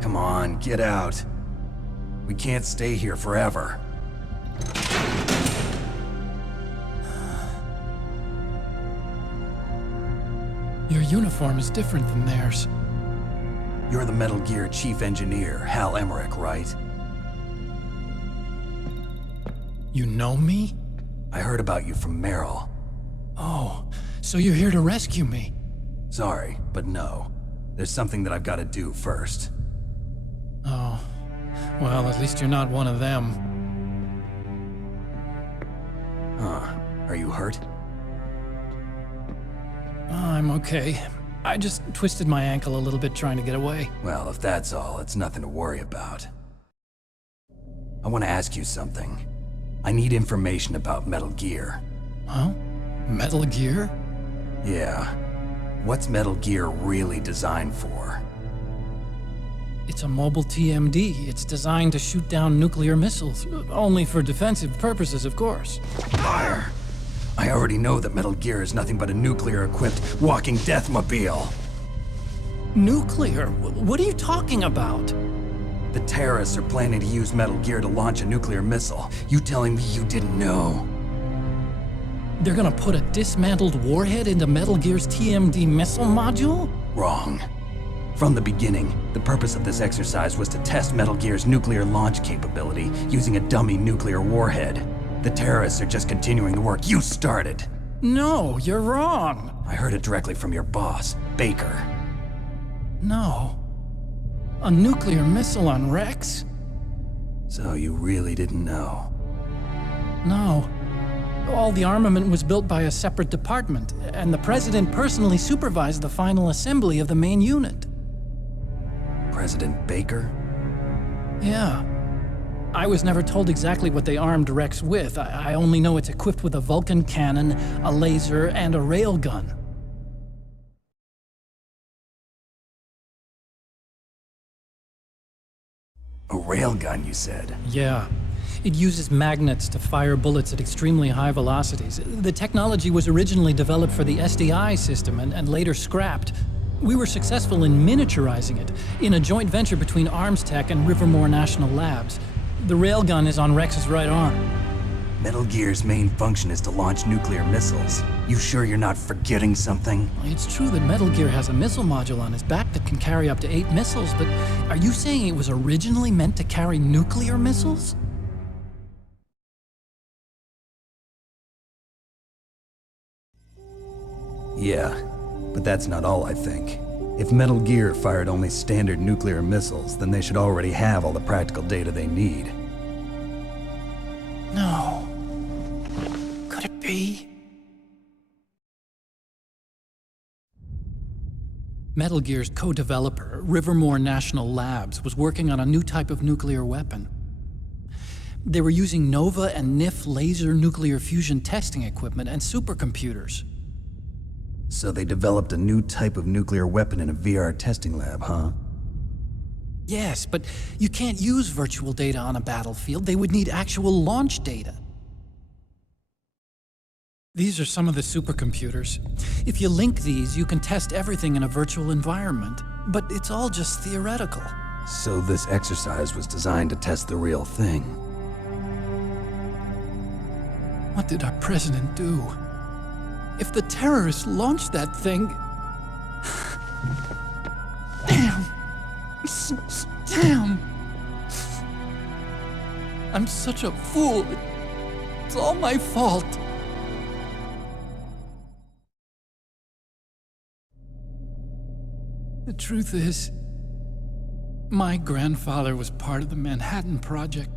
Come on, get out. We can't stay here forever. Your uniform is different than theirs. You're the Metal Gear Chief Engineer, Hal Emmerich, right? You know me? I heard about you from Meryl. Oh, so you're here to rescue me? Sorry, but no. There's something that I've got to do first. Oh, well, at least you're not one of them. Huh. Are you hurt? I'm okay. I just twisted my ankle a little bit trying to get away. Well, if that's all, it's nothing to worry about. I want to ask you something. I need information about Metal Gear. Huh? Metal Gear? Yeah. What's Metal Gear really designed for? It's a mobile TMD. It's designed to shoot down nuclear missiles. Only for defensive purposes, of course. Liar! I already know that Metal Gear is nothing but a nuclear-equipped walking deathmobile. Nuclear? What are you talking about? The terrorists are planning to use Metal Gear to launch a nuclear missile. You telling me you didn't know? They're gonna put a dismantled warhead into Metal Gear's TMD missile module? Wrong. From the beginning, the purpose of this exercise was to test Metal Gear's nuclear launch capability using a dummy nuclear warhead. The terrorists are just continuing the work you started. No, you're wrong. I heard it directly from your boss, Baker. No. A nuclear missile on Rex? So you really didn't know? No. All the armament was built by a separate department, and the President personally supervised the final assembly of the main unit. President Baker? Yeah. I was never told exactly what they armed Rex with. I only know it's equipped with a Vulcan cannon, a laser, and a railgun. A railgun, you said? Yeah. It uses magnets to fire bullets at extremely high velocities. The technology was originally developed for the SDI system and later scrapped. We were successful in miniaturizing it in a joint venture between ArmsTech and Rivermore National Labs. The railgun is on Rex's right arm. Metal Gear's main function is to launch nuclear missiles. You sure you're not forgetting something? It's true that Metal Gear has a missile module on his back that can carry up to 8 missiles, but are you saying it was originally meant to carry nuclear missiles? Yeah, but that's not all I think. If Metal Gear fired only standard nuclear missiles, then they should already have all the practical data they need. No. Could it be? Metal Gear's co-developer, Rivermore National Labs, was working on a new type of nuclear weapon. They were using NOVA and NIF laser nuclear fusion testing equipment and supercomputers. So they developed a new type of nuclear weapon in a VR testing lab, huh? Yes, but you can't use virtual data on a battlefield. They would need actual launch data. These are some of the supercomputers. If you link these, you can test everything in a virtual environment. But it's all just theoretical. So this exercise was designed to test the real thing. What did our president do? If the terrorists launched that thing... Damn! Damn! I'm such a fool. It's all my fault. The truth is, my grandfather was part of the Manhattan Project.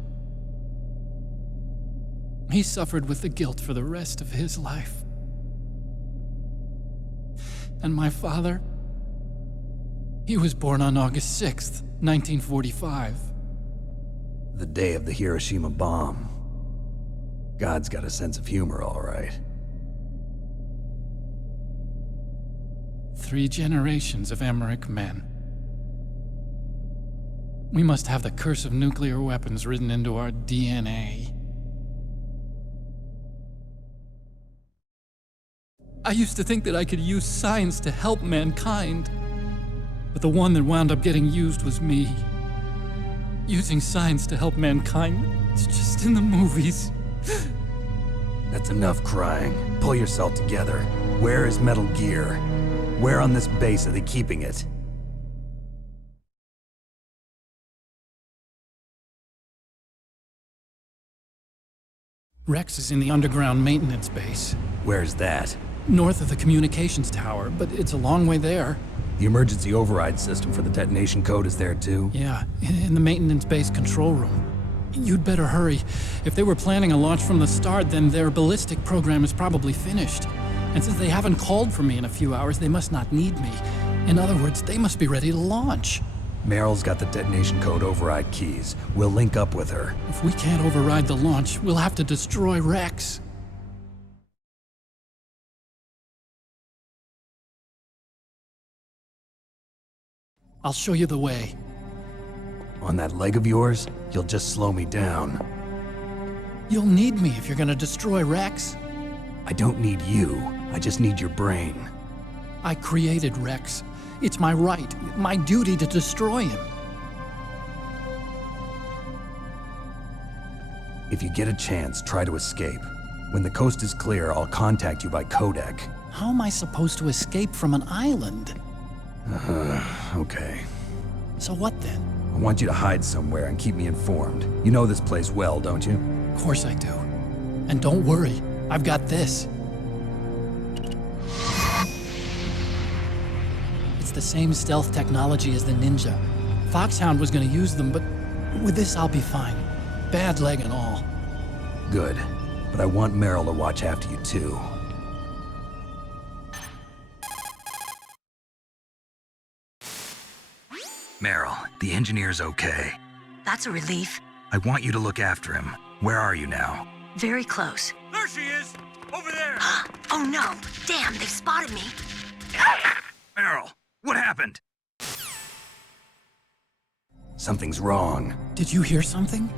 He suffered with the guilt for the rest of his life. And my father, he was born on August 6th, 1945. The day of the Hiroshima bomb. God's got a sense of humor, all right. 3 generations of Emmerich men. We must have the curse of nuclear weapons written into our DNA. I used to think that I could use science to help mankind, but the one that wound up getting used was me. Using science to help mankind, it's just in the movies. That's enough crying. Pull yourself together. Where is Metal Gear? Where on this base are they keeping it? Rex is in the underground maintenance base. Where's that? North of the communications tower, but it's a long way there. The emergency override system for the detonation code is there too? Yeah, in the maintenance base control room. You'd better hurry. If they were planning a launch from the start, then their ballistic program is probably finished. And since they haven't called for me in a few hours, they must not need me. In other words, they must be ready to launch. Meryl's got the detonation code override keys. We'll link up with her. If we can't override the launch, we'll have to destroy Rex. I'll show you the way. On that leg of yours, you'll just slow me down. You'll need me if you're gonna destroy Rex. I don't need you. I just need your brain. I created Rex. It's my right, my duty to destroy him. If you get a chance, try to escape. When the coast is clear, I'll contact you by codec. How am I supposed to escape from an island? Okay. So what then? I want you to hide somewhere and keep me informed. You know this place well, don't you? Of course I do. And don't worry, I've got this. It's the same stealth technology as the Ninja. Foxhound was gonna use them, but with this I'll be fine. Bad leg and all. Good. But I want Meryl to watch after you too. Meryl, the engineer's okay. That's a relief. I want you to look after him. Where are you now? Very close. There she is! Over there! Oh no! Damn, they've spotted me! Meryl, what happened? Something's wrong. Did you hear something?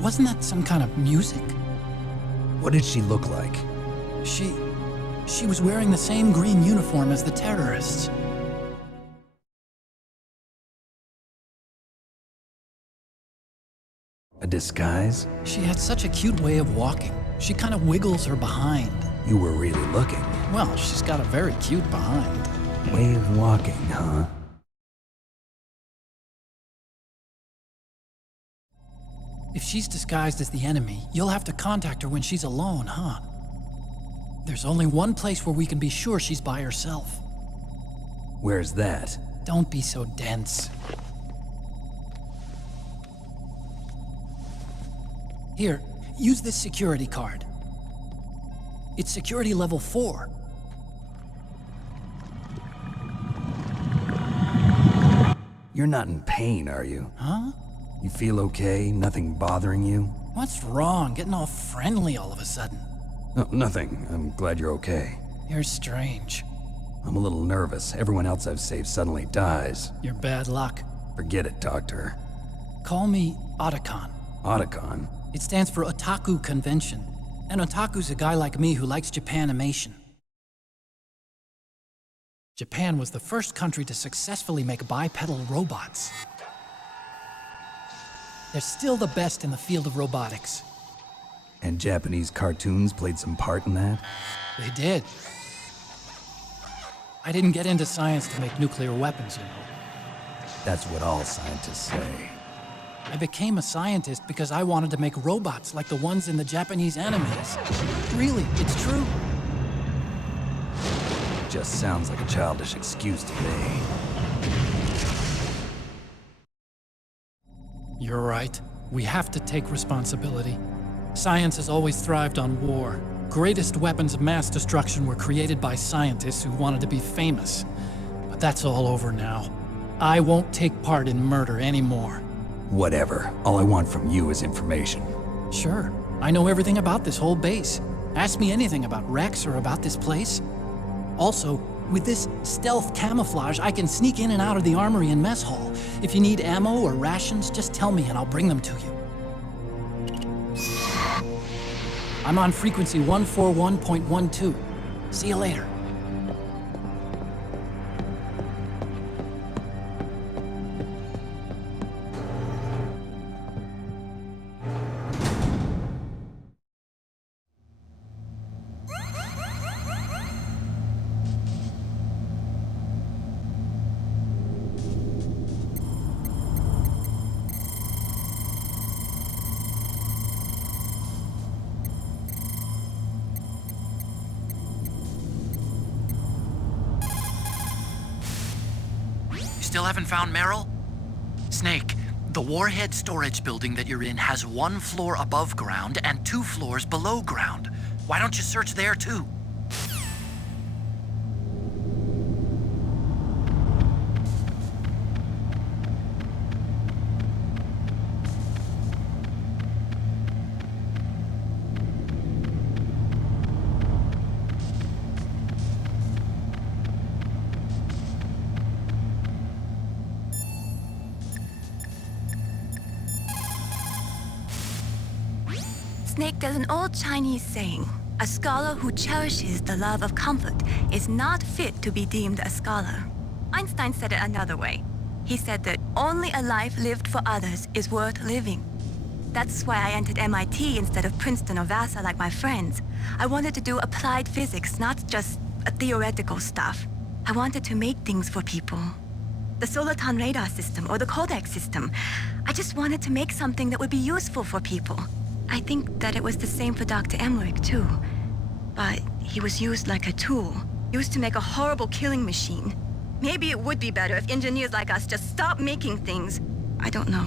Wasn't that some kind of music? What did she look like? She was wearing the same green uniform as the terrorists. A disguise? She had such a cute way of walking. She kind of wiggles her behind. You were really looking. Well, she's got a very cute behind. Way of walking, huh? If she's disguised as the enemy, you'll have to contact her when she's alone, huh? There's only one place where we can be sure she's by herself. Where's that? Don't be so dense. Here, use this security card. It's security level 4. You're not in pain, are you? Huh? You feel okay? Nothing bothering you? What's wrong? Getting all friendly all of a sudden. No, nothing. I'm glad you're okay. You're strange. I'm a little nervous. Everyone else I've saved suddenly dies. You're bad luck. Forget it, Doctor. Call me Otacon. Otacon? It stands for Otaku Convention. An otaku's a guy like me who likes Japanimation. Japan was the first country to successfully make bipedal robots. They're still the best in the field of robotics. And Japanese cartoons played some part in that? They did. I didn't get into science to make nuclear weapons, you know. That's what all scientists say. I became a scientist because I wanted to make robots like the ones in the Japanese animes. Really, it's true. Just sounds like a childish excuse to me. You're right. We have to take responsibility. Science has always thrived on war. Greatest weapons of mass destruction were created by scientists who wanted to be famous. But that's all over now. I won't take part in murder anymore. Whatever. All I want from you is information. Sure. I know everything about this whole base. Ask me anything about Rex or about this place. Also, with this stealth camouflage, I can sneak in and out of the armory and mess hall. If you need ammo or rations, just tell me and I'll bring them to you. I'm on frequency 141.12. See you later. Still haven't found Meryl? Snake, the warhead storage building that you're in has 1 floor above ground and 2 floors below ground. Why don't you search there too? Snake, there's an old Chinese saying, a scholar who cherishes the love of comfort is not fit to be deemed a scholar. Einstein said it another way. He said that only a life lived for others is worth living. That's why I entered MIT instead of Princeton or Vassar like my friends. I wanted to do applied physics, not just theoretical stuff. I wanted to make things for people. The Soliton radar system or the Codex system. I just wanted to make something that would be useful for people. I think that it was the same for Dr. Emmerich, too. But he was used like a tool, used to make a horrible killing machine. Maybe it would be better if engineers like us just stop making things. I don't know.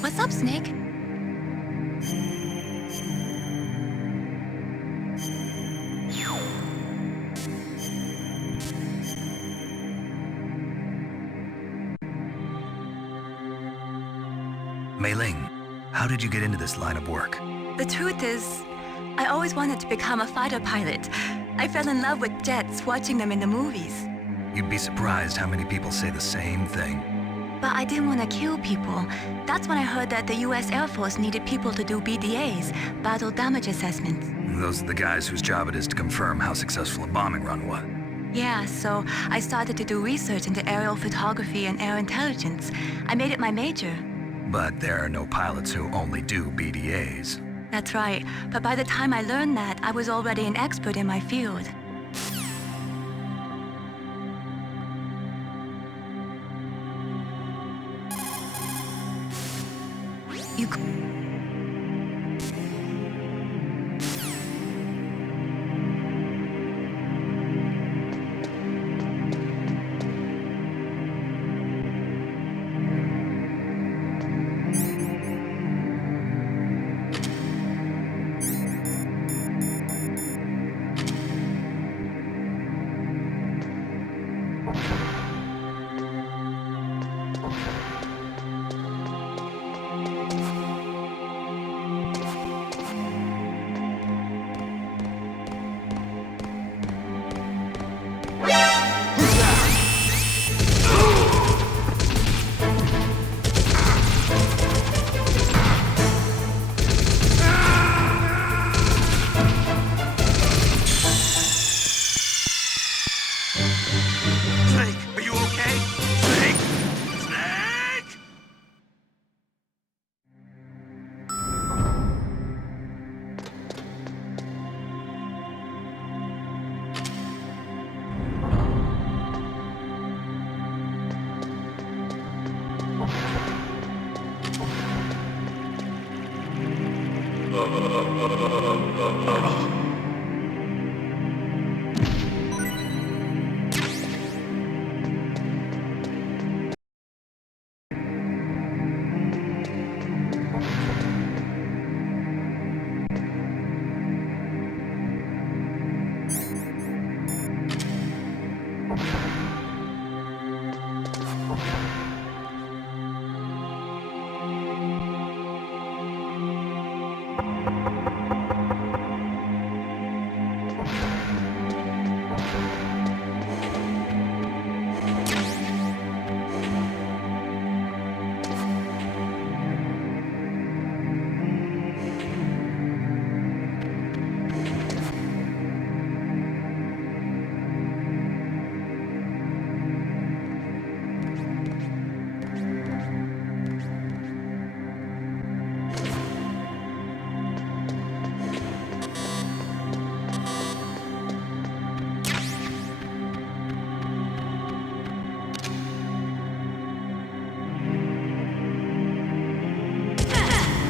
What's up, Snake? Mei Ling, how did you get into this line of work? The truth is, I always wanted to become a fighter pilot. I fell in love with jets watching them in the movies. You'd be surprised how many people say the same thing. But I didn't want to kill people. That's when I heard that the US Air Force needed people to do BDAs, battle damage assessments. Those are the guys whose job it is to confirm how successful a bombing run was. Yeah, so I started to do research into aerial photography and air intelligence. I made it my major. But there are no pilots who only do BDAs. That's right. But by the time I learned that, I was already an expert in my field. You...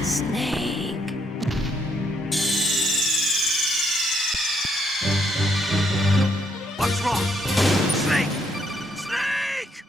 Snake. What's wrong? Snake! Snake!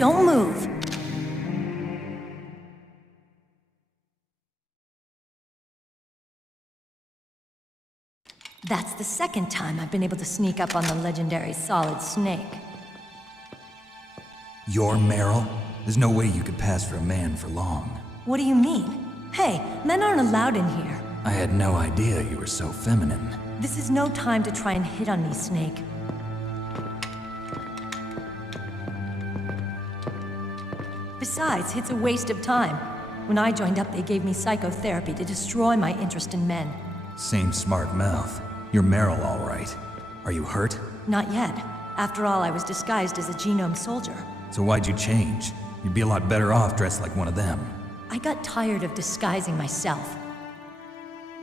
don't move. That's the second time I've been able to sneak up on the legendary Solid Snake. You're Meryl? There's no way you could pass for a man for long. What do you mean? Hey, men aren't allowed in here. I had no idea you were so feminine. This is no time to try and hit on me, Snake. Besides, it's a waste of time. When I joined up, they gave me psychotherapy to destroy my interest in men. Same smart mouth. You're Meryl, all right. Are you hurt? Not yet. After all, I was disguised as a genome soldier. So why'd you change? You'd be a lot better off dressed like one of them. I got tired of disguising myself.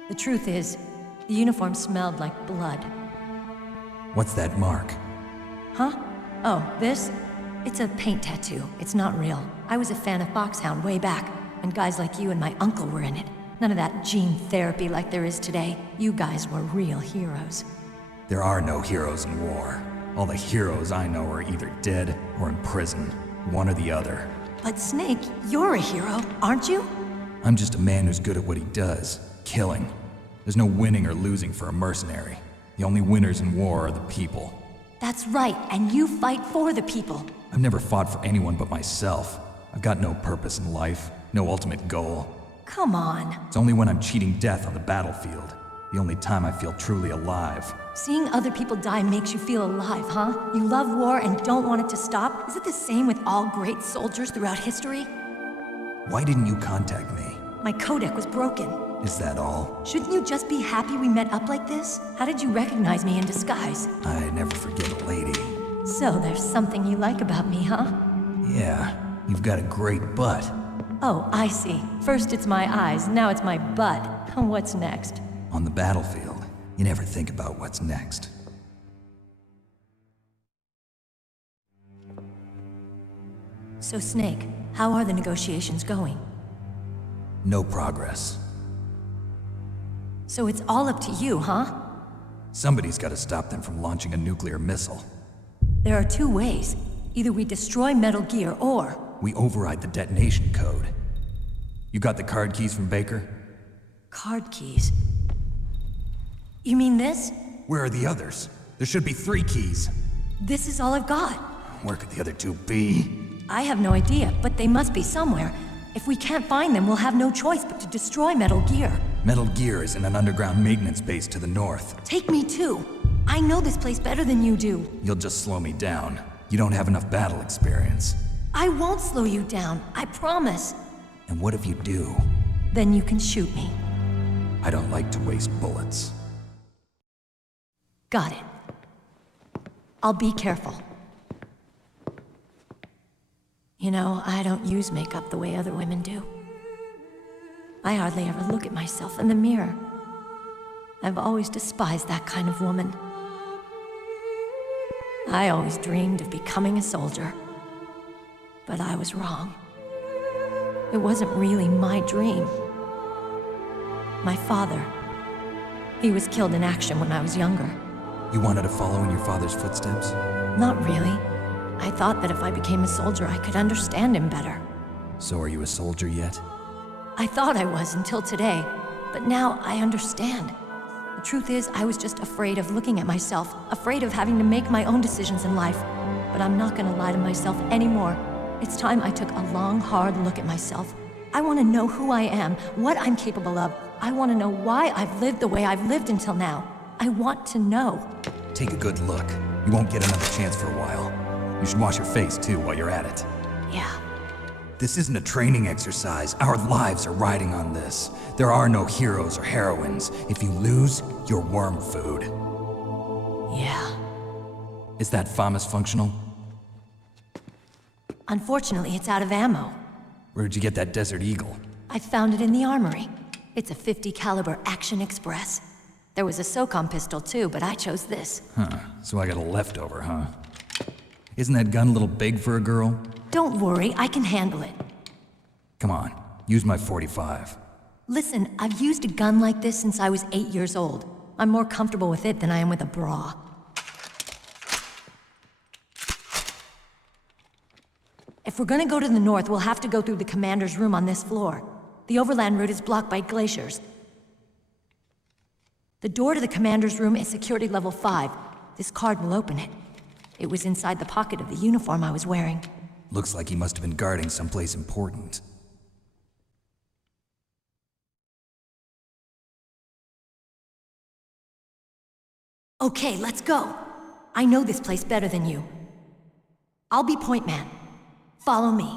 The truth is, the uniform smelled like blood. What's that mark? Huh? Oh, this? It's a paint tattoo. It's not real. I was a fan of Foxhound way back, when guys like you and my uncle were in it. None of that gene therapy like there is today. You guys were real heroes. There are no heroes in war. All the heroes I know are either dead or in prison. One or the other. But Snake, you're a hero, aren't you? I'm just a man who's good at what he does. Killing. There's no winning or losing for a mercenary. The only winners in war are the people. That's right, and you fight for the people. I've never fought for anyone but myself. I've got no purpose in life, no ultimate goal. Come on. It's only when I'm cheating death on the battlefield. The only time I feel truly alive. Seeing other people die makes you feel alive, huh? You love war and don't want it to stop? Is it the same with all great soldiers throughout history? Why didn't you contact me? My codec was broken. Is that all? Shouldn't you just be happy we met up like this? How did you recognize me in disguise? I never forget a lady. So there's something you like about me, huh? Yeah, you've got a great butt. Oh, I see. First it's my eyes, now it's my butt. What's next? On the battlefield, you never think about what's next. So Snake, how are the negotiations going? No progress. So it's all up to you, huh? Somebody's got to stop them from launching a nuclear missile. There are two ways. Either we destroy Metal Gear, or... we override the detonation code. You got the card keys from Baker? Card keys? You mean this? Where are the others? There should be 3 keys. This is all I've got. Where could the other 2 be? I have no idea, but they must be somewhere. If we can't find them, we'll have no choice but to destroy Metal Gear. Metal Gear is in an underground maintenance base to the north. Take me too. I know this place better than you do. You'll just slow me down. You don't have enough battle experience. I won't slow you down, I promise. And what if you do? Then you can shoot me. I don't like to waste bullets. Got it. I'll be careful. You know, I don't use makeup the way other women do. I hardly ever look at myself in the mirror. I've always despised that kind of woman. I always dreamed of becoming a soldier. But I was wrong. It wasn't really my dream. My father, he was killed in action when I was younger. You wanted to follow in your father's footsteps? Not really. I thought that if I became a soldier, I could understand him better. So are you a soldier yet? I thought I was until today, but now I understand. The truth is, I was just afraid of looking at myself, afraid of having to make my own decisions in life. But I'm not gonna lie to myself anymore. It's time I took a long, hard look at myself. I want to know who I am, what I'm capable of. I want to know why I've lived the way I've lived until now. I want to know. Take a good look. You won't get another chance for a while. You should wash your face, too, while you're at it. Yeah. This isn't a training exercise. Our lives are riding on this. There are no heroes or heroines. If you lose, you're worm food. Yeah. Is that FAMAS functional? Unfortunately, it's out of ammo. Where'd you get that Desert Eagle? I found it in the armory. It's a .50 caliber Action Express. There was a SOCOM pistol too, but I chose this. Huh, so I got a leftover, huh? Isn't that gun a little big for a girl? Don't worry, I can handle it. Come on, use my .45. Listen, I've used a gun like this since I was 8 years old. I'm more comfortable with it than I am with a bra. If we're gonna go to the north, we'll have to go through the commander's room on this floor. The overland route is blocked by glaciers. The door to the commander's room is security level 5. This card will open it. It was inside the pocket of the uniform I was wearing. Looks like he must have been guarding someplace important. Okay, let's go. I know this place better than you. I'll be point man. Follow me.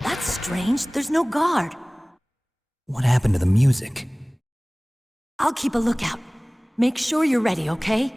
That's strange. There's no guard. What happened to the music? I'll keep a lookout. Make sure you're ready, okay?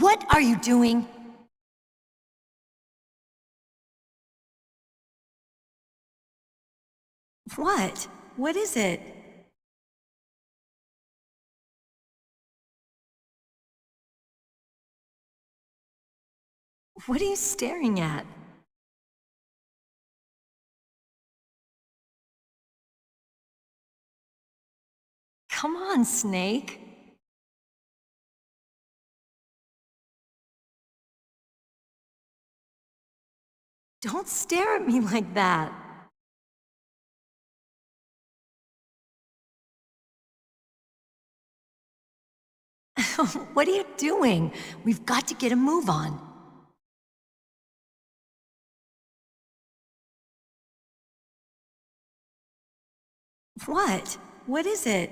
What are you doing? What? What is it? What are you staring at? Come on, Snake. Don't stare at me like that. What are you doing? We've got to get a move on. What? What is it?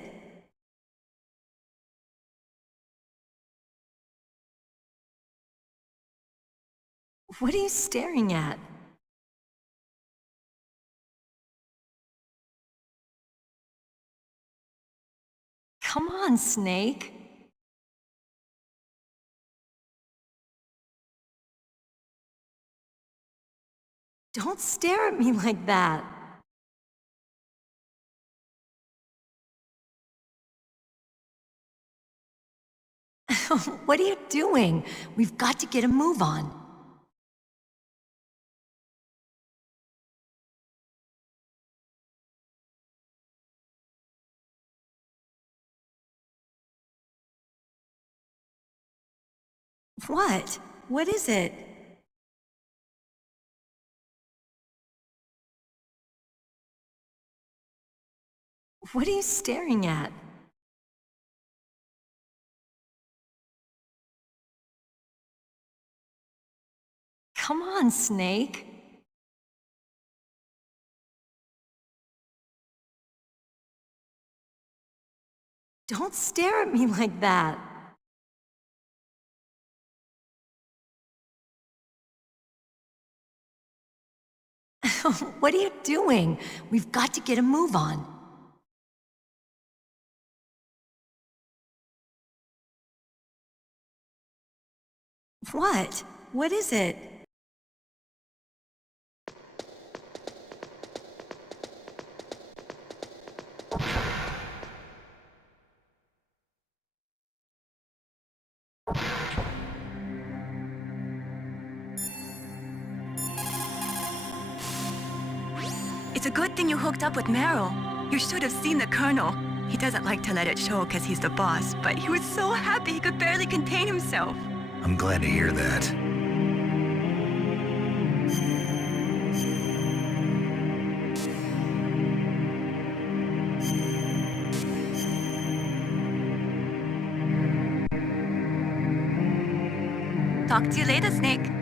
What are you staring at? Come on, Snake. Don't stare at me like that. What are you doing? We've got to get a move on. What? What is it? What are you staring at? Come on, Snake. Don't stare at me like that. What are you doing? We've got to get a move on. What? What is it? It's a good thing you hooked up with Meryl. You should have seen the Colonel. He doesn't like to let it show because he's the boss, but he was so happy he could barely contain himself. I'm glad to hear that. Talk to you later, Snake.